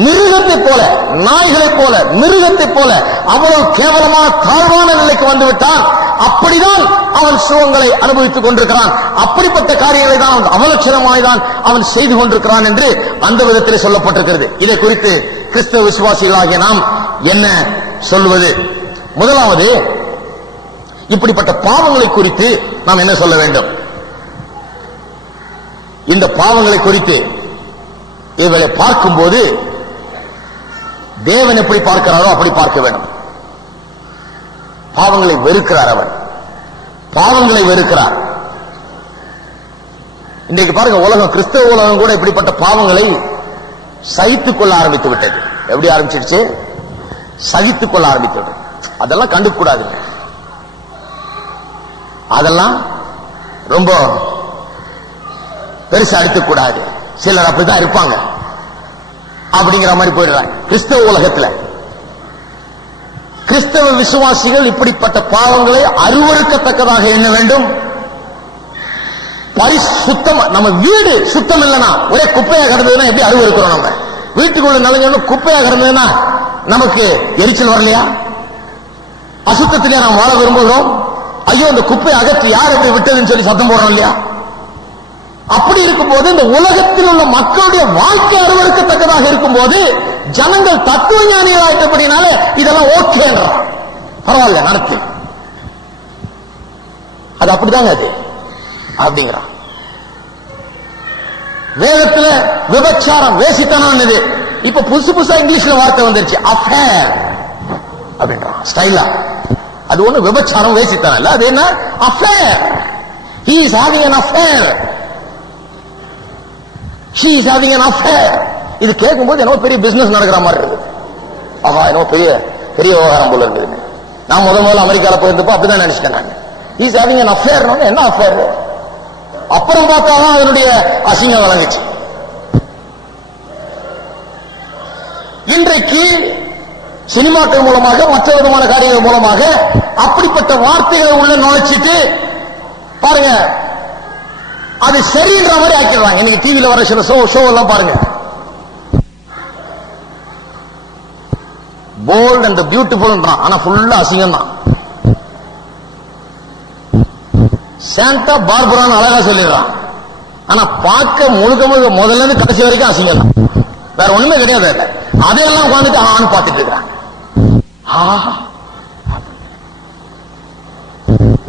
மிருகத்தை போல, நாய்களை போல, மிருகத்தை போல அவ்வளவு கேவலமான தாழ்வான நிலைக்கு வந்துவிட்டான். அப்படிதான் அவன் சுகங்களை அனுபவித்துக் கொண்டிருக்கிறான். அப்படிப்பட்ட காரியங்களை தான் அவலட்சணமாய்தான் அவன் செய்து கொண்டிருக்கிறான் என்று அந்த விதத்தில் சொல்லப்பட்டிருக்கிறது. இதை குறித்து கிறிஸ்தவ விசுவாசிகளாகிய நாம் என்ன சொல்லுவது? முதலாவது, இப்படிப்பட்ட பாவங்களை குறித்து நாம் என்ன சொல்ல வேண்டும்? இந்த பாவங்களை குறித்து இவர்களை பார்க்கும்போது தேவன் எப்படி பார்க்கிறாரோ அப்படி பார்க்க வேண்டும். பாவங்களை வெறுக்கிறார், அவர் பாவங்களை வெறுக்கிறார். இன்றைக்கு பாருங்க, உலகம், கிறிஸ்தவ உலகம் கூட இப்படிப்பட்ட பாவங்களை சகித்துக் கொள்ள ஆரம்பித்து விட்டது. எப்படி ஆரம்பிச்சிருச்சு? சகித்துக் கொள்ள ஆரம்பித்தது. அதெல்லாம் கண்டுக்க கூடாது, அதெல்லாம் ரொம்ப பெருசா எடுத்துக்கூடாது. சிலர் அப்படிதான் இருப்பாங்க, அப்படிங்கிற மாதிரி போயிடுறாங்க கிறிஸ்தவ உலகத்துல. கிறிஸ்தவ விசுவாசிகள் இப்படிப்பட்ட பாவங்களை அருவருக்கத்தக்கதாக எண்ண வேண்டும். பரிசுத்தம், நம்ம வீடு சுத்தம் இல்லைன்னா, ஒரே குப்பையா கிடந்ததுன்னா எப்படி அருவருக்கிறோம்? நம்ம வீட்டுக்குள்ள நலங்கணும் குப்பையா கிடந்ததுன்னா நமக்கு எரிச்சல் வரலையா? அசுத்தத்திலே நாம் வாழ விரும்புகிறோம். ஐயோ, இந்த குப்பை அகற்றி யார் எப்படி விட்டதுன்னு சொல்லி சத்தம் போடுறோம் இல்லையா? அப்படி இருக்கும்போது இந்த உலகத்தில் உள்ள மக்களுடைய வாழ்க்கை அருவருக்கத்தக்கதாக இருக்கும்போது ஜனங்கள் தத்துவ ஞானிகள் ஆயிட்டபடினால இதெல்லாம் ஓகேன்றான். பரவாயில்ல, நடத்து, அது அப்படிதாங்க, அது அப்படிங்கிறான். வேதத்துல விபச்சாரம், வேசித்தனம், இப்ப புதுசு புதுசா இங்கிலீஷ்ல வார்த்தை வந்துருச்சு, அஃபேர் அப்படின்றான் ஸ்டைலா. அது ஒண்ணு விபச்சாரம், வேசித்தனம் இல்ல, அது என்ன? Affair. He is having an affair. She is having an affair. இது கேட்கும்போது என்னவோ பெரிய பிசினஸ் நடக்கிற மாதிரி இருக்குது. ஆஹா, என்னவோ பெரிய பெரிய விவகாரம் போல இருக்குது. நான் முதல்ல அமெரிக்கால போயிருந்தப்போ அப்படிதான் நினைச்சிட்டேன் நான். He is having an affair. என்ன அஃபேர்? அப்புறம் பார்த்தாதான் அதனுடைய அசிங்கம் வழங்குச்சு. இன்றைக்கு சினிமாக்கள் மூலமாக, மற்ற விதமான காரியங்கள் மூலமாக அப்படிப்பட்ட வார்த்தைகளை உள்ள நுழைச்சிட்டு பாருங்க, அது சரின்ற மாதிரி ஆக்கிடுறாங்க. இன்னைக்கு டிவியில வர சில ஷோ எல்லாம் பாருங்க, போல்ட் அண்ட் பியூட்டிஃபுல், ஆனா ஃபுல்லா அசிங்கம் தான். சாண்டா பார்பரான்னு அழகா சொல்லிடுறான், ஆனா பார்க்க முழுக்க முழுக்க முதல்ல இருந்து கடைசி வரைக்கும் அசிங்கம் தான், வேற ஒண்ணுமே கிடையாது. அதையெல்லாம் உட்காந்துட்டு ஆன்னு பார்த்துட்டு இருக்காங்க.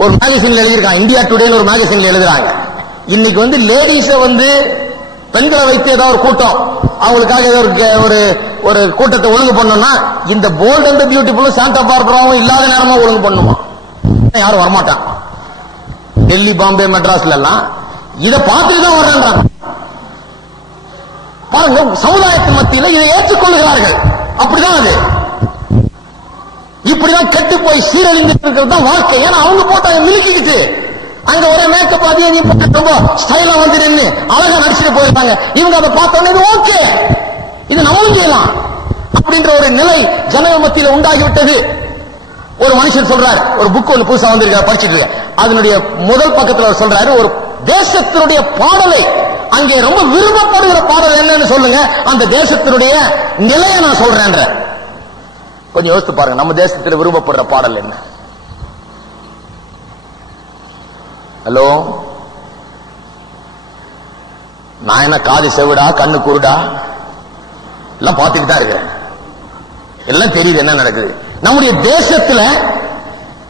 ஒரு மேகசின்ல எழுதியிருக்காங்க, இந்தியா டுடேன்னு ஒரு மேகசின்ல எழுதுறாங்க, இன்னைக்கு லேடிஸ பெண்களை வைத்து ஏதாவது ஒரு கூட்டம், அவங்களுக்காக ஒரு ஒரு கூட்டத்தை ஒழுங்கு பண்ணணும்னா இந்த போல்ட் அண்ட் பியூட்டிஃபுல்லும் சாண்டா பார்பராவும் இல்லாத நேரமா ஒழுங்கு பண்ணுமா? யாரும் வரமாட்டாங்க. டெல்லி, பாம்பே, மெட்ராஸ்ல எல்லாம் இதை பார்த்துட்டு தான் வர்றாங்க. பாருங்க, சமுதாயத்தின் மத்தியில் இதை ஏற்றுக்கொள்கிறார்கள். அப்படிதான் அது, இப்படிதான் கெட்டு போய் சீரழிந்து இருக்கிறது தான் வாழ்க்கை. ஏன்னா அவங்க போட்டாங்க மிலுக்கிக்கிட்டு, அங்க ஒரே மேக்கப் அதிக நீ போட்டு ரொம்ப ஸ்டைலா நின்று அழகா நடிச்சுட்டு போயிருக்காங்க. இவங்க அதை பார்த்தோன்னே இது ஓகே, இது நம்மளும் செய்யலாம் அப்படின்ற ஒரு நிலை ஜனங்க மத்தியில் உண்டாகிவிட்டது. ஒரு மனுஷன் சொல்றாரு, ஒரு புக் ஒன்று புதுசா வந்திருக்காரு, படிச்சுட்டு இருக்க, அதனுடைய முதல் பக்கத்தில் அவர் சொல்றாரு, ஒரு தேசத்தினுடைய பாடலை, அங்கே ரொம்ப விரும்பப்படுகிற பாடல் என்னன்னு சொல்லுங்க, அந்த தேசத்தினுடைய நிலையை நான் சொல்றேன். கொஞ்சம் யோசித்து பாருங்க, நம்ம தேசத்தில் விரும்பப்படுற பாடல் என்ன? ஹலோ, நான் என்ன காது செவிடா, கண்ணு குருடா, எல்லாம் பார்த்துட்டு தான் இருக்கிறேன், எல்லாம் தெரியுது என்ன நடக்குது. நம்முடைய தேசத்துல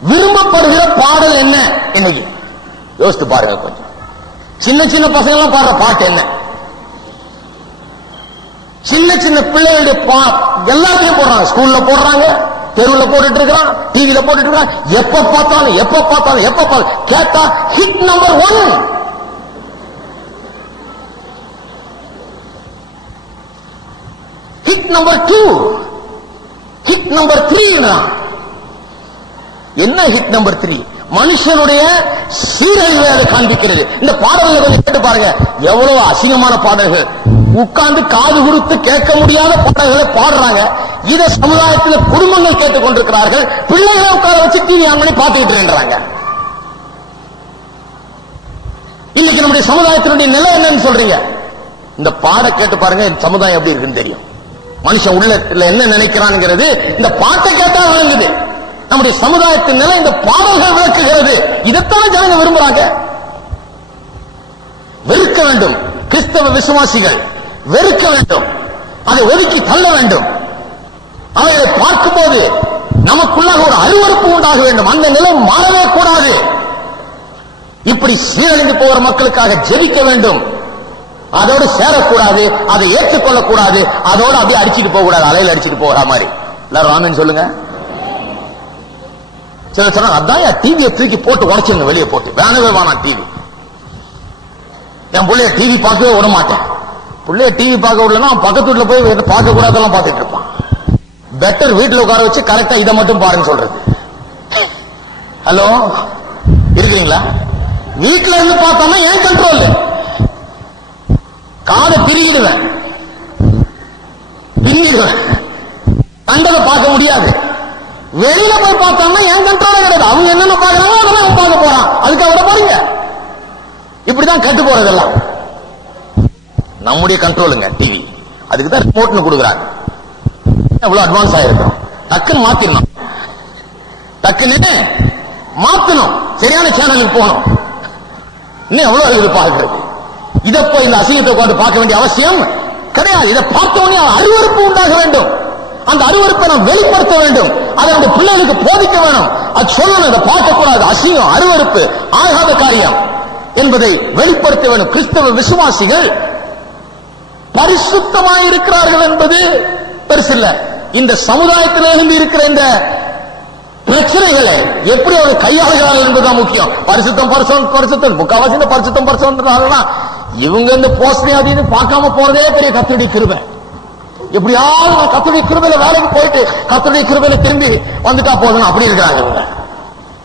விரும்பப்படுகிற பாடல் என்ன இன்னைக்கு? யோசித்து பாருங்க கொஞ்சம். சின்ன சின்ன பசங்க எல்லாம் பாடுற பாட்டு என்ன? சின்ன சின்ன பிள்ளைகளுடைய எல்லாத்தையும் போடுறாங்க, ஸ்கூல்ல போடுறாங்க, தெருவில் போட்டுட்டு இருக்கிறான், டிவியில போட்டுட்டு இருக்கான், எப்ப பார்த்தாலும் கேட்டா hit number 1, hit number 2, hit number 3. என்ன ஹிட் நம்பர் 3? மனுஷனுடைய சீரழிவை அதை காண்பிக்கிறது. இந்த பாடல்களை கொஞ்சம் கேட்டு பாருங்க, எவ்வளவு அசிங்கமான பாடல்கள், உட்கார்ந்து காது கொடுத்து கேட்க முடியாத பாடல்களை பாடுறாங்க. இதை சமுதாயத்தில் குடும்பங்கள் கேட்டுக் கொண்டிருக்கிறார்கள், பிள்ளைகளை உட்கார வச்சு டிவி ஆன் பண்ணி பார்த்துக்கிட்டு இருக்காங்க. இன்னைக்கு நம்முடைய சமுதாயத்தினுடைய நிலை என்னன்னு சொல்றீங்க? இந்த பாட கேட்டு பாருங்க, இந்த சமுதாயம் எப்படி இருக்குன்னு தெரியும். மனுஷன் உள்ளத்துல என்ன நினைக்கிறான்ங்கிறது இந்த பாட்டை கேட்டா விளங்குது. நம்முடைய சமுதாயத்தின் நிலை இந்த பாடல்கள் விளக்குகிறது. இதைத்தான ஜனங்க விரும்புறாங்க. வெறுக்க வேண்டும், கிறிஸ்தவ விசுவாசிகள் வெறுக்க வேண்டும், அதை ஒதுக்கி தள்ள வேண்டும். அவைகளை பார்க்கும்போது நமக்குள்ளாக ஒரு அருவருப்பு உண்டாக வேண்டும். அந்த நிலை மாறவே கூடாது. இப்படி சீரழிந்து போகிற மக்களுக்காக ஜெபிக்க வேண்டும். அதோடு சேரக்கூடாது, அதை ஏற்றுக்கொள்ளக்கூடாது, அதோடு அப்படியே அடிச்சுட்டு போக கூடாது, அலையில அடிச்சுட்டு போகிற மாதிரி. எல்லாரும் ஆமீன் சொல்லுங்க. சில சொன்னாங்க அதான் டிவியை தூக்கி போட்டு உடைச்சிருங்க, வெளியே போட்டு வேணவே வேணாம் டிவி. என் பிள்ளைய டிவி பார்க்கவே விட மாட்டேன். பிள்ளைய டிவி பார்க்க விடலன்னா பக்கத்து வீட்டுல போய் பார்க்க கூடாதெல்லாம் பார்த்துட்டு இருப்பான். பெட்டர் வீட்டுல உட்கார வச்சு கரெக்டா இதை மட்டும் பாருன்னு சொல்றது. ஹலோ, இருக்கிறீங்களா? வீட்டுல இருந்து பார்த்தோம்னா ஏன் கண்ட்ரோல், காதை பிரிக்கிடுவேன், பின்னிடுவேன், கண்டதை பார்க்க முடியாது. வெளியில போய் பார்த்தோம்னா ஏன் கண்ட்ரோலே கிடையாது. அவங்க என்னென்ன பார்க்கறாங்களோ அதெல்லாம் பார்க்க போறான். அதுக்கு அவரை பாருங்க, இப்படிதான் கட்டு போறதெல்லாம் நம்முடைய கண்ட்ரோலுங்க டிவி. அதுக்கு தான் ரிமோட்னு கொடுக்குறாங்க. எவ்வளவு அட்வான்ஸ் ஆயிருக்கும். டக்குன்னு மாத்திரணும், டக்குன்னு மாத்தணும், சரியான சேனலுக்கு போகணும். இன்னும் எவ்வளவு இருக்குது பார்க்கிறது. இதை போய் இந்த அசிங்கத்தை உட்கார்ந்து பார்க்க வேண்டிய அவசியம் கிடையாது. இதை பார்த்தவனே அருவருப்பு உண்டாக வேண்டும். அந்த அருவருப்பை நாம் வெளிப்படுத்த வேண்டும். அதை நம்ம பிள்ளைகளுக்கு போதிக்க வேணும். அது சொல்லணும், இதை பார்க்கக்கூடாது, அசிங்கம், அருவருப்பு, ஆகாத காரியம் என்பதை வெளிப்படுத்த வேண்டும். கிறிஸ்தவ விசுவாசிகள் பரிசுத்தமாயிருக்கிறார்கள் என்பது பெருசில்ல. இந்த சமுதாயத்திலிருந்து இருக்கிற இந்த பிரச்சனைகளை எப்படி அவர் கையாளுகிறார்கள் என்பதுதான் முக்கியம். பரிசுத்தம் பரிசுத்தம் முக்காவாசி இந்த பரிசுத்தம் பரிசுத்தம் இவங்க இந்த போஸ்ட் அது பார்க்காம போறதே பெரிய கர்த்தருடைய கிருபை. எப்படியாவது கர்த்தருடைய கிருபையில வேலைக்கு போயிட்டு கர்த்தருடைய கிருபையில திரும்பி வந்துட்டா போதும் அப்படி இருக்கிறாங்க. இவங்க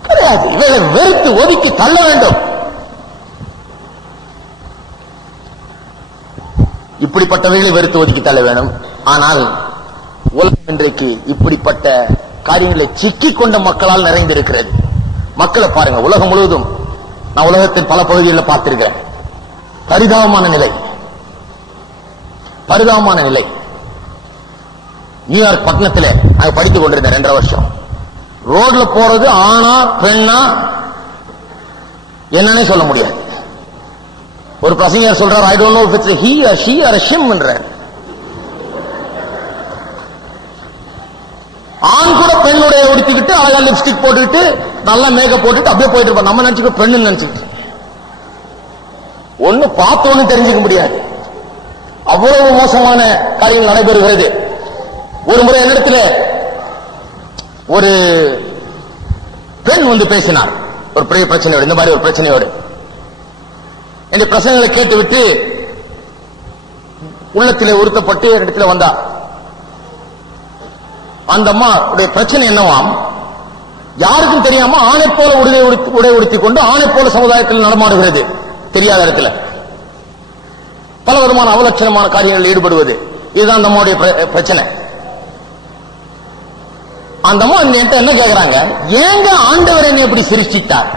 கிடையாது. இவங்களை வெறுத்து ஒதுக்கி தள்ள வேண்டும். இப்படிப்பட்டவைகளை வெறுத்து ஒதுக்கி தள்ள வேண்டும். ஆனால் உலகம் இன்றைக்கு இப்படிப்பட்ட காரியங்களை சிக்கிக் கொண்ட மக்களால் நிறைந்திருக்கிறது. மக்களை பாருங்க, உலகம் முழுவதும் நான் உலகத்தின் பல பகுதிகளில் பார்த்திருக்கிறேன். பரிதாபமான நிலை, பரிதாபமான நிலை. நியூயார்க் பட்டணத்தில் நாங்க படித்துக் கொண்டிருந்தேன் 2.5 வருஷம். ரோட்ல போறது ஆணா பெண்ணா என்னன்னே சொல்ல முடியாது. ஒரு பிரசங்கர் சொல்றார், I don't know if it's he or she or a shim என்றார். ஆண் கூட பெண்ணுடைய உடுத்திக்கிட்டு அழகா லிப்ஸ்டிக் போட்டுக்கிட்டு நல்லா மேக்கப் போட்டுட்டு அப்படியே போயிட்டு இருப்பான். நம்ம நினைச்சுக்கோ பெண்ணு நினைச்சுக்கிட்டு ஒண்ணு பார்த்தோன்னு தெரிஞ்சுக்க முடியாது. அவ்வளவு மோசமான காரியங்கள் நடைபெறுகிறது. ஒரு முறை என்னிடத்தில் ஒரு பெண் வந்து பேசினார், ஒரு பெரிய பிரச்சனையோடு, இந்த மாதிரி ஒரு பிரச்சனையோடு. இந்த பிரச்சனைகளை கேட்டுவிட்டு உள்ளத்திலே உறுத்தப்பட்டு இடத்துல வந்தா. அந்த அம்மா உடைய பிரச்சனை என்னவாம், யாருக்கும் தெரியாம ஆணை போல உடை உடுத்திக் கொண்டு ஆணை போல சமுதாயத்தில் நடமாடுகிறது. தெரியாத இடத்துல பல விதமான அவலட்சணமான காரியங்களில் ஈடுபடுவது, இதுதான் அந்த அம்மாவுடைய பிரச்சனை. அந்த அம்மா என்ன கேட்கிறாங்க, ஏங்க ஆண்டவர் என்னை எப்படி சிருஷ்டித்தார்?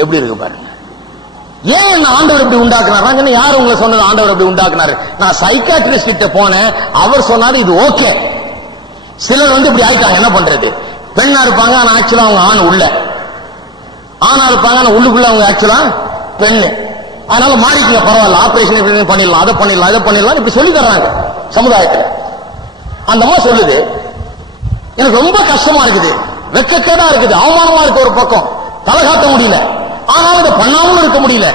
எப்படி இருக்கு பாருங்க. ஏன் என்ன ஆண்டவர் இப்படி உண்டாக்குனார்? யார் உங்களை சொன்னது ஆண்டவர் இப்படி உண்டாக்குனாரு? நான் சைக்காட்ரிஸ்ட் கிட்ட போனேன், அவர் சொன்னாரு இது ஓகே. சிலர் வந்து இப்படி ஆயிட்டாங்க, என்ன பண்றது? பெண்ணா இருப்பாங்க, ஆனா ஆக்சுவலா அவங்க ஆண் உள்ள, ஆணா இருப்பாங்க, ஆனா உள்ளுக்குள்ள அவங்க ஆக்சுவலா பெண்ணு. அதனால மாறிக்கீங்க, பரவாயில்ல, ஆபரேஷன் இப்படி பண்ணிடலாம், அதை பண்ணிடலாம், இதை பண்ணிடலாம், இப்படி சொல்லி தர்றாங்க சமுதாயத்தில். அந்த அம்மா சொல்லுது, எனக்கு ரொம்ப கஷ்டமா இருக்குது, வெக்கக்கேடா இருக்குது, அவமானமா இருக்கு, ஒரு பக்கம் தலை காட்ட முடியல, ஆனாலும் இதை பண்ணாமலும் இருக்க முடியல.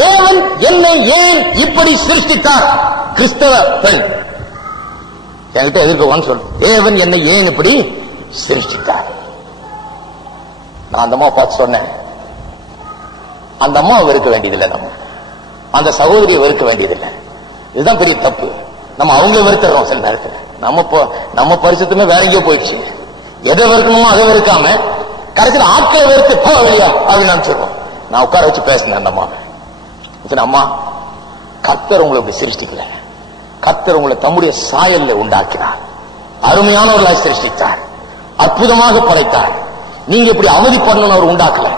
தேவன் என்னை ஏன் இப்படி சிருஷ்டித்தார்? கிறிஸ்தவ பெண் என்கிட்ட எதிர்க்கவான்னு சொல்லு, தேவன் என்னை ஏன் இப்படி சிருஷ்டித்தார்? நான் அந்த அம்மா பார்த்து சொன்னேன், அந்த அம்மாவை வெறுக்க வேண்டியதில்லை, நம்ம அந்த சகோதரியை வெறுக்க வேண்டியதில்லை. இதுதான் பெரிய தப்பு. நம்ம அவங்களே வெறுத்துறோம் சில நேரத்தில். நம்ம பரிசுத்தமே வேற எங்கேயோ போயிடுச்சு. எதை வெறுக்கணுமோ அதை வெறுக்காம கடைசியில் ஆட்களை வெறுத்து போ வெளியா அப்படின்னு நினைச்சிருக்கோம். நான் உட்கார வச்சு பேசினேன் அந்த அம்மா. அம்மா, கர்த்தர் உங்களை இப்படி சிருஷ்டிக்கல, கர்த்தர் உங்களை தம்முடைய சாயல்ல உண்டாக்கினார், அருமையானவர்களாய் சிருஷ்டித்தார், அற்புதமாக படைத்தார். நீங்க இப்படி அவதி பண்ணணும் அவர் உண்டாக்கல.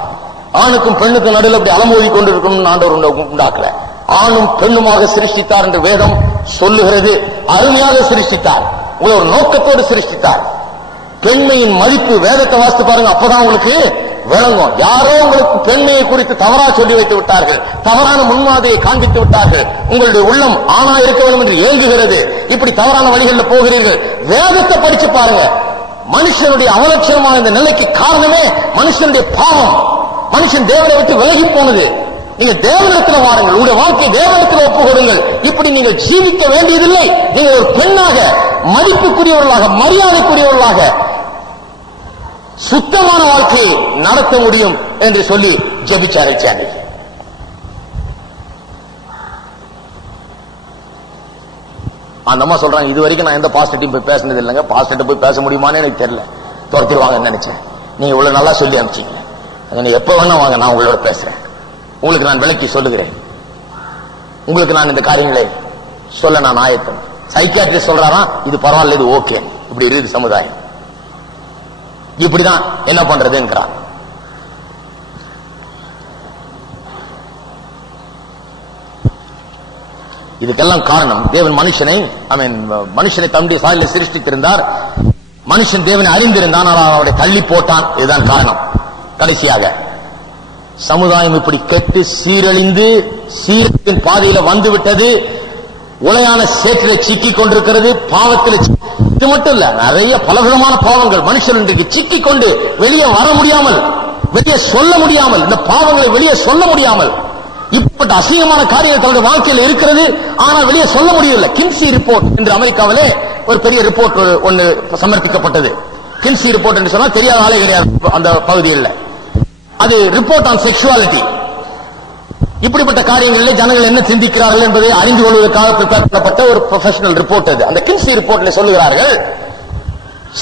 ஆணுக்கும் பெண்ணுக்கும் நடுவில் அப்படி அலமோதி கொண்டிருக்கணும்னு ஆண்டவர் உண்டாக்கல. ஆணும் பெண்ணுமாக சிருஷ்டித்தார் என்று வேதம் சொல்லுகிறது. அருமையாக சிருஷ்டித்தார், உங்களை ஒரு நோக்கத்தோடு சிருஷ்டித்தார். பெண்மையின் மதிப்பு வேதத்தை வாசித்து பாருங்க, அப்பதான் உங்களுக்கு விளங்கும். யாரோ உங்களுக்கு பெண்மையை குறித்து தவறா சொல்லி வைத்து விட்டார்கள், தவறான முன்மாதிரியை காண்பித்து விட்டார்கள். உங்களுடைய உள்ளம் ஆணா இருக்க வேண்டும் என்று ஏங்குகிறது. இப்படி தவறான வழிகளில் போகிறீர்கள். வேதத்தை படிச்சு பாருங்க. மனுஷனுடைய அவலட்சணமான இந்த நிலைக்கு காரணமே மனுஷனுடைய பாவம். மனுஷன் தேவனை விட்டு விலகி போனது. நீங்க தேவனிடத்தில் வாருங்கள், உங்களுடைய வாழ்க்கை தேவனிடத்தில் ஒப்பு கொடுங்கள். இப்படி நீங்கள் ஜீவிக்க வேண்டியதில்லை. நீங்கள் ஒரு பெண்ணாக, மதிப்புக்குரியவர்களாக, மரியாதைக்குரியவர்களாக சுத்தமான வாழ்க்கையை நடத்த முடியும் என்று சொல்லி ஜெபிச்சாரு. அந்த அம்மா சொல்றாங்க, இது வரைக்கும் நான் எந்த பாஸ்டர்ட்டையும் போய் பேசினது இல்லைங்க, பாஸ்டர்ட்ட போய் பேச முடியுமான்னு எனக்கு தெரியல, துரத்திடுவாங்கன்னு நினைச்சேன். நீங்க இவ்வளவு நல்லா சொல்லி அனுப்பிச்சீங்க, எப்ப வேணா வாங்க, நான் உங்களோட பேசுறேன், உங்களுக்கு நான் விளக்கி சொல்லுகிறேன், உங்களுக்கு நான் இந்த காரியங்களை சொல்ல நான் ஆயத்தம். சைக்கியாட்ரிஸ்ட் சொல்றாராம், இது பரவாயில்ல, இது ஓகே, இப்படி இருக்குது சமுதாயம், இப்படிதான் என்ன பண்றதுங்கிறார். இதுக்கெல்லாம் காரணம் தேவன் மனுஷனை தன்னுடைய சாயலில் சிருஷ்டித்திருந்தார். மனுஷன் தேவனை அறிந்திருந்தான், ஆனால் அவரை தள்ளி போட்டான். இதுதான் காரணம். கடைசியாக சமுதாயம் இப்படி கெட்டு சீரழிந்து சீரத்தின் பாதையில வந்துவிட்டது. உலையான சேற்றில சிக்கிக் கொண்டிருக்கிறது, பாவத்தில். இது மட்டும் இல்ல, நிறைய பலவிதமான பாவங்கள் மனுஷன் இன்றைக்கு சிக்கிக் கொண்டு வெளியே வர முடியாமல், வெளியே சொல்ல முடியாமல், இந்த பாவங்களை வெளியே சொல்ல முடியாமல் இப்பட்ட அசிங்கமான காரியங்கள் தன்னுடைய வாழ்க்கையில் இருக்கிறது, ஆனால் வெளியே சொல்ல முடியவில்லை. கின்சி ரிப்போர்ட் என்று அமெரிக்காவிலே ஒரு பெரிய ரிப்போர்ட் ஒன்று சமர்ப்பிக்கப்பட்டது. கின்சி ரிப்போர்ட் என்று சொன்னால் தெரியாத ஆளே கிடையாது அந்த பகுதியில். அது ரிப்போர்ட் ஆன் செக்ஷுவாலிட்டி. இப்படிப்பட்ட காரியங்களில் ஜனங்கள் என்ன சிந்திக்கிறார்கள் என்பதை அறிந்து கொள்வதற்காக பிரிப்பேர் பண்ணப்பட்ட ஒரு ப்ரொஃபஷனல் ரிப்போர்ட் அது. அந்த கின்சி ரிப்போர்ட்ல சொல்லுகிறார்கள்,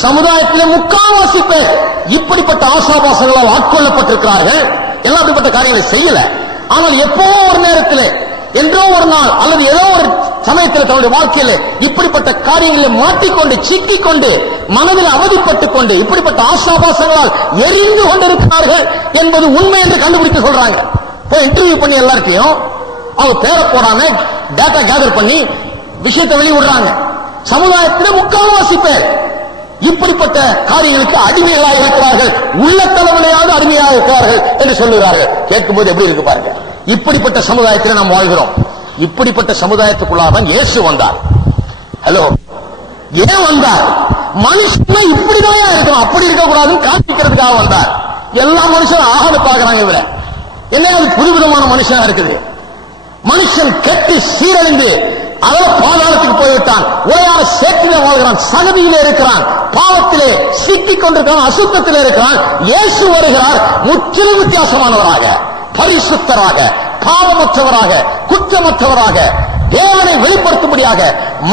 சமுதாயத்திலே முக்கால்வாசி பேர் இப்படிப்பட்ட ஆசாபாசங்களால் ஆட்கொள்ளப்பட்டிருக்கிறார்கள். எல்லாம் அப்படிப்பட்ட காரியங்களை செய்யல, ஆனால் எப்போ ஒரு நேரத்தில், என்றோ ஒரு நாள் அல்லது ஏதோ ஒரு சமயத்தில் தன்னுடைய வாழ்க்கையில இப்படிப்பட்ட காரியங்களை மாட்டிக்கொண்டு சிக்கிக் கொண்டு மனதில் அவதிப்பட்டுக் கொண்டு இப்படிப்பட்ட ஆசாபாசங்களால் எரிந்து கொண்டிருக்கிறார்கள் என்பது உண்மை என்று கண்டுபிடித்து சொல்றாங்க. இன்டர்வியூ பண்ணி எல்லார்ட்டையும் அவங்க பேரை போடாம டேட்டா கேதர் பண்ணி விஷயத்தை வெளியிடுறாங்க. சமுதாயத்தில் முக்கால்வாசி பேர் இப்படிப்பட்ட காரியங்களுக்கு அடிமைகளாக இருக்கிறார்கள், உள்ளத்தளவிலேயாவது அடிமையாக இருக்கிறார்கள் என்று சொல்லுகிறார்கள். கேட்கும்போது எப்படி இருக்கு பாருங்க. இப்படிப்பட்ட சமுதாயத்தில் நாம் வாழ்கிறோம். இப்படிப்பட்ட சமுதாயத்துக்குள்ளாக இயேசு வந்தார். ஹலோ, ஏன் வந்தார்? மனுஷன் இப்படிதான் இருக்கணும், அப்படி இருக்கக்கூடாதுன்னு காண்பிக்கிறதுக்காக வந்தார். எல்லா மனுஷனும் ஆகாத பாக்குறாங்க, இவரை என்ன புதுவிதமான மனுஷனா இருக்குது. மனுஷன் கெட்டு சீரழிந்து அவன் பாதாளத்துக்கு போய்விட்டான், உரையான சேற்றிலே வாழ்கிறான், சகதியிலே இருக்கிறான், பாவத்திலே சிக்கிக் கொண்டிருக்கிறான், அசுத்தத்திலே இருக்கிறான். இயேசு வருகிறார் முற்றிலும் வித்தியாசமானவராக, பரிசுத்தராக, பாவமற்றவராக, குற்றமற்றவராக, தேவனை வெளிப்படுத்தும்படியாக,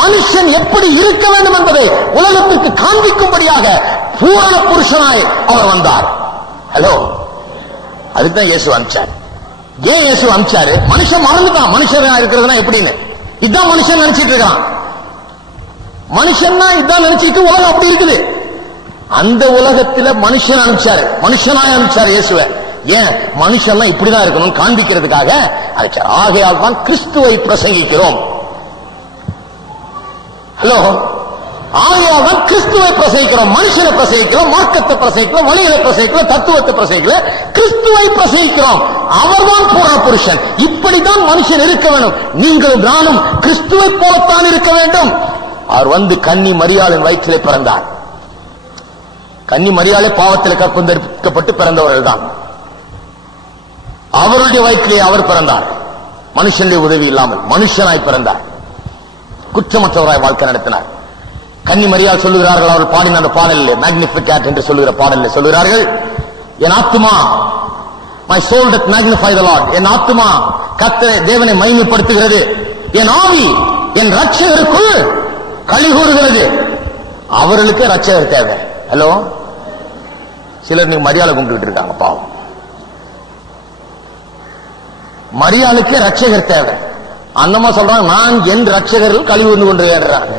மனுஷன் எப்படி இருக்க வேண்டும் என்பதை உலகத்திற்கு காண்பிக்கும்படியாக பூரண புருஷனாய் அவர் வந்தார். ஹலோ, அதுக்குதான் இயேசு அனுப்பிச்சார். ஏன் இயேசு அனுப்பிச்சாரு? மனுஷன் மறந்துட்டான் மனுஷனா இருக்கிறதுனா எப்படின்னு. இதான் மனுஷன் நினைச்சிட்டு இருக்கான். மனுஷன்னா இதான் நினைச்சிட்டு உலகம் அப்படி இருக்குது. அந்த உலகத்துல மனுஷன் அனுப்பிச்சாரு, மனுஷனாய் அனுப்பிச்சாரு இயேசுவை. ஏன்? மனுஷன்லாம் இப்படிதான் இருக்கணும் காண்பிக்கிறதுக்காக அனுப்பிச்சார். ஆகையால் தான் கிறிஸ்துவை பிரசங்கிக்கிறோம். ஹலோ, ஆகையால் தான் கிறிஸ்துவை பிரசங்கிக்கிறோம். மனுஷனை பிரசங்கிக்கிறோம், மார்க்கத்தை பிரசங்கிக்கிறோம், வழிகளை பிரசங்கிக்கிறோம், தத்துவத்தை பிரசங்கிக்கல, கிறிஸ்துவை பிரசங்கிக்கிறோம். அவர்தான் பூரண புருஷன். இப்படித்தான் மனுஷன் இருக்க வேண்டும். நீங்களும் நானும் கிறிஸ்துவை போலத்தான் இருக்க வேண்டும். அவர் வந்து கன்னி மரியாளின் வயிற்றிலே பிறந்தார். கன்னி மரியாளே பாவத்தில் கற்பந்தரிக்கப்பட்டு பிறந்தவர்கள் தான். அவருடைய வயிற்றிலே அவர் பிறந்தார். மனுஷனுடைய உதவி இல்லாமல் மனுஷனாய் பிறந்தார். குற்றமற்றவராய் வாழ்க்கை நடத்தினார். கன்னி மரியாள் சொல்லுகிறார்கள், அவர்கள் பாடின அந்த பாடலில், மேக்னிஃபிகேட் என்று சொல்லுகிற பாடலில் சொல்லுகிறார்கள், என் ஆத்துமா, my soul doth magnify the Lord, என் ஆத்துமா கர்த்தரை தேவனை மகிமைப்படுத்துகிறது, என் ஆவி என் ரட்சகருக்குள் களி கூறுகிறது. அவர்களுக்கு ரட்சகர் தேவை. ஹலோ, சிலர் நீங்க மரியாதை கும்பிட்டு இருக்காங்க, பாவம். மரியாளுக்கு ரட்சகர் தேவை. அந்தமா சொல்றாங்க, நான் என் ரட்சகர்கள் களி கூர்ந்து கொண்டிருக்கிறாங்க.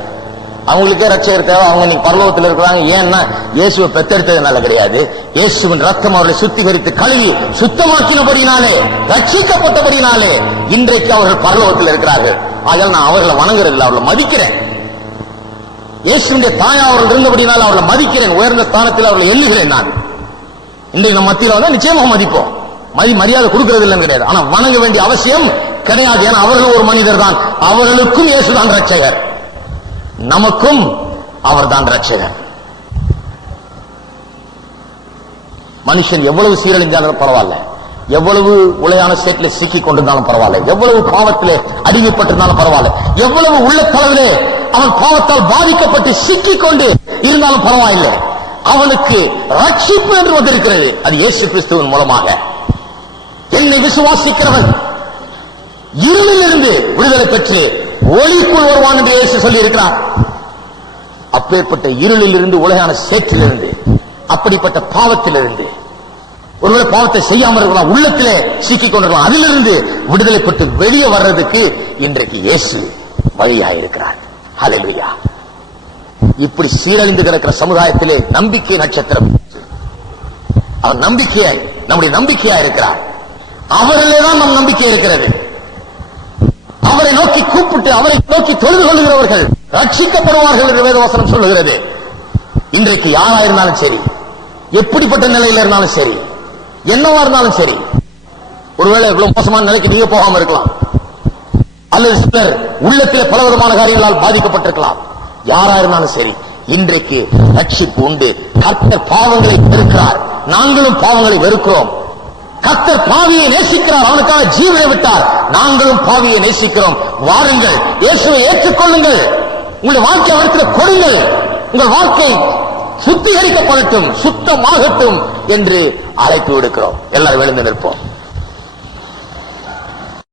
அவங்களுக்கே ரட்சகர் தேவை. அவங்க நீங்க பரலோகத்தில் இருக்கிறாங்க. ஏன்னா இயேசுவை பெத்தெடுத்ததுனால கிடையாது, இயேசுவின் ரத்தம் அவர்களை சுத்திகரித்து கழுவி சுத்தமாக்கினபடினாலே, ரட்சிக்கப்பட்டபடினாலே இன்றைக்கு அவர்கள் பரலோகத்தில் இருக்கிறார்கள். ஆகையால் நான் அவர்களை வணங்குறதில்லை, அவர்களை மதிக்கிறேன். இயேசுடைய தாயா அவர்கள் இருந்தபடினால அவர்களை மதிக்கிறேன், உயர்ந்த ஸ்தானத்தில் அவர்களை எண்ணுகிறேன். நான் இன்றைக்கு நம்ம மத்தியில் வந்து நிச்சயமாக மதிப்போம், மரியாதை கொடுக்கிறது இல்லைன்னு கிடையாது, ஆனா வணங்க வேண்டிய அவசியம் கிடையாது. ஏன்னா அவர்கள் ஒரு மனிதர் தான். அவர்களுக்கும் இயேசுதான் ரட்சகர், நமக்கும் அவர்தான் ரட்சகர். மனுஷன் எவ்வளவு சீரழிஞ்சாலும் பரவாயில்ல, எவ்வளவு உளையான சேற்றிலே சிக்கி கொண்டிருந்தாலும் பரவாயில்ல, எவ்வளவு பாவத்திலே அடிமைப்பட்டிருந்தாலும் பரவாயில்ல, எவ்வளவு உள்ள தளவிலே அவன் பாவத்தால் பாதிக்கப்பட்டு சிக்கிக் கொண்டு இருந்தாலும் பரவாயில்லை, அவனுக்கு ரட்சிப்பு என்று வந்திருக்கிறது. அது இயேசு கிறிஸ்துவின் மூலமாக. என்னை விசுவாசிக்கிறவன் இருளில் இருந்து விடுதலை பெற்று ஒளிக்குள் வருவான் என்று இயேசு சொல்லி இருக்கிறார். அப்பேற்பட்ட இருளில் இருந்து, உலகான சேற்றிலிருந்து, அப்படிப்பட்ட பாவத்திலிருந்து, ஒருவேளை பாவத்தை செய்யாமல் இருக்கலாம், உள்ளத்திலே சிக்கிக் கொண்டிருக்கலாம், அதிலிருந்து விடுதலை பெற்று வெளியே வர்றதுக்கு இன்றைக்கு இயேசு வழியாயிருக்கிறார். ஹல்லேலூயா. இப்படி சீரழிந்து கிடக்கிற சமுதாயத்திலே நம்பிக்கை நட்சத்திரம் அவன் நம்பிக்கையாய், நம்முடைய நம்பிக்கையா இருக்கிறார். அவரிலே தான் நம் நம்பிக்கை இருக்கிறது. அவரை நோக்கி கூப்பிட்டு அவரை நோக்கி தொழுது கொள்ளுகிறவர்கள் ரட்சிக்கப்படுவார்கள் என்று வேதவசனம் சொல்லுகிறது. இன்றைக்கு யாரா இருந்தாலும் சரி, எப்படிப்பட்ட நிலையில இருந்தாலும் சரி, என்னவா இருந்தாலும் சரி, ஒருவேளை இவ்வளவு மோசமான நிலைக்கு நீங்க போகாம இருக்கலாம், அல்லது சிலர் உள்ளத்தில் பலவிதமான காரியங்களால் பாதிக்கப்பட்டிருக்கலாம். யாரா இருந்தாலும் சரி, இன்றைக்கு ரட்சிப்பு உண்டு. கர்த்தர் பாவங்களை வெறுக்கிறார், நாங்களும் பாவங்களை வெறுக்கிறோம். கர்த்தர் பாவியை நேசிக்கிறார், அவனுக்காக ஜீவனை விட்டார், நாங்களும் பாவியை நேசிக்கிறோம். வாருங்கள், இயேசுவை ஏற்றுக்கொள்ளுங்கள், உங்களுடைய வாழ்க்கை அவருக்கு கொடுங்கள், உங்கள் வாழ்க்கை சுத்திகரிக்கப்படட்டும், சுத்தமாகட்டும் என்று அழைப்பு விடுக்கிறோம். எல்லாரும் எழுந்து நிற்போம்.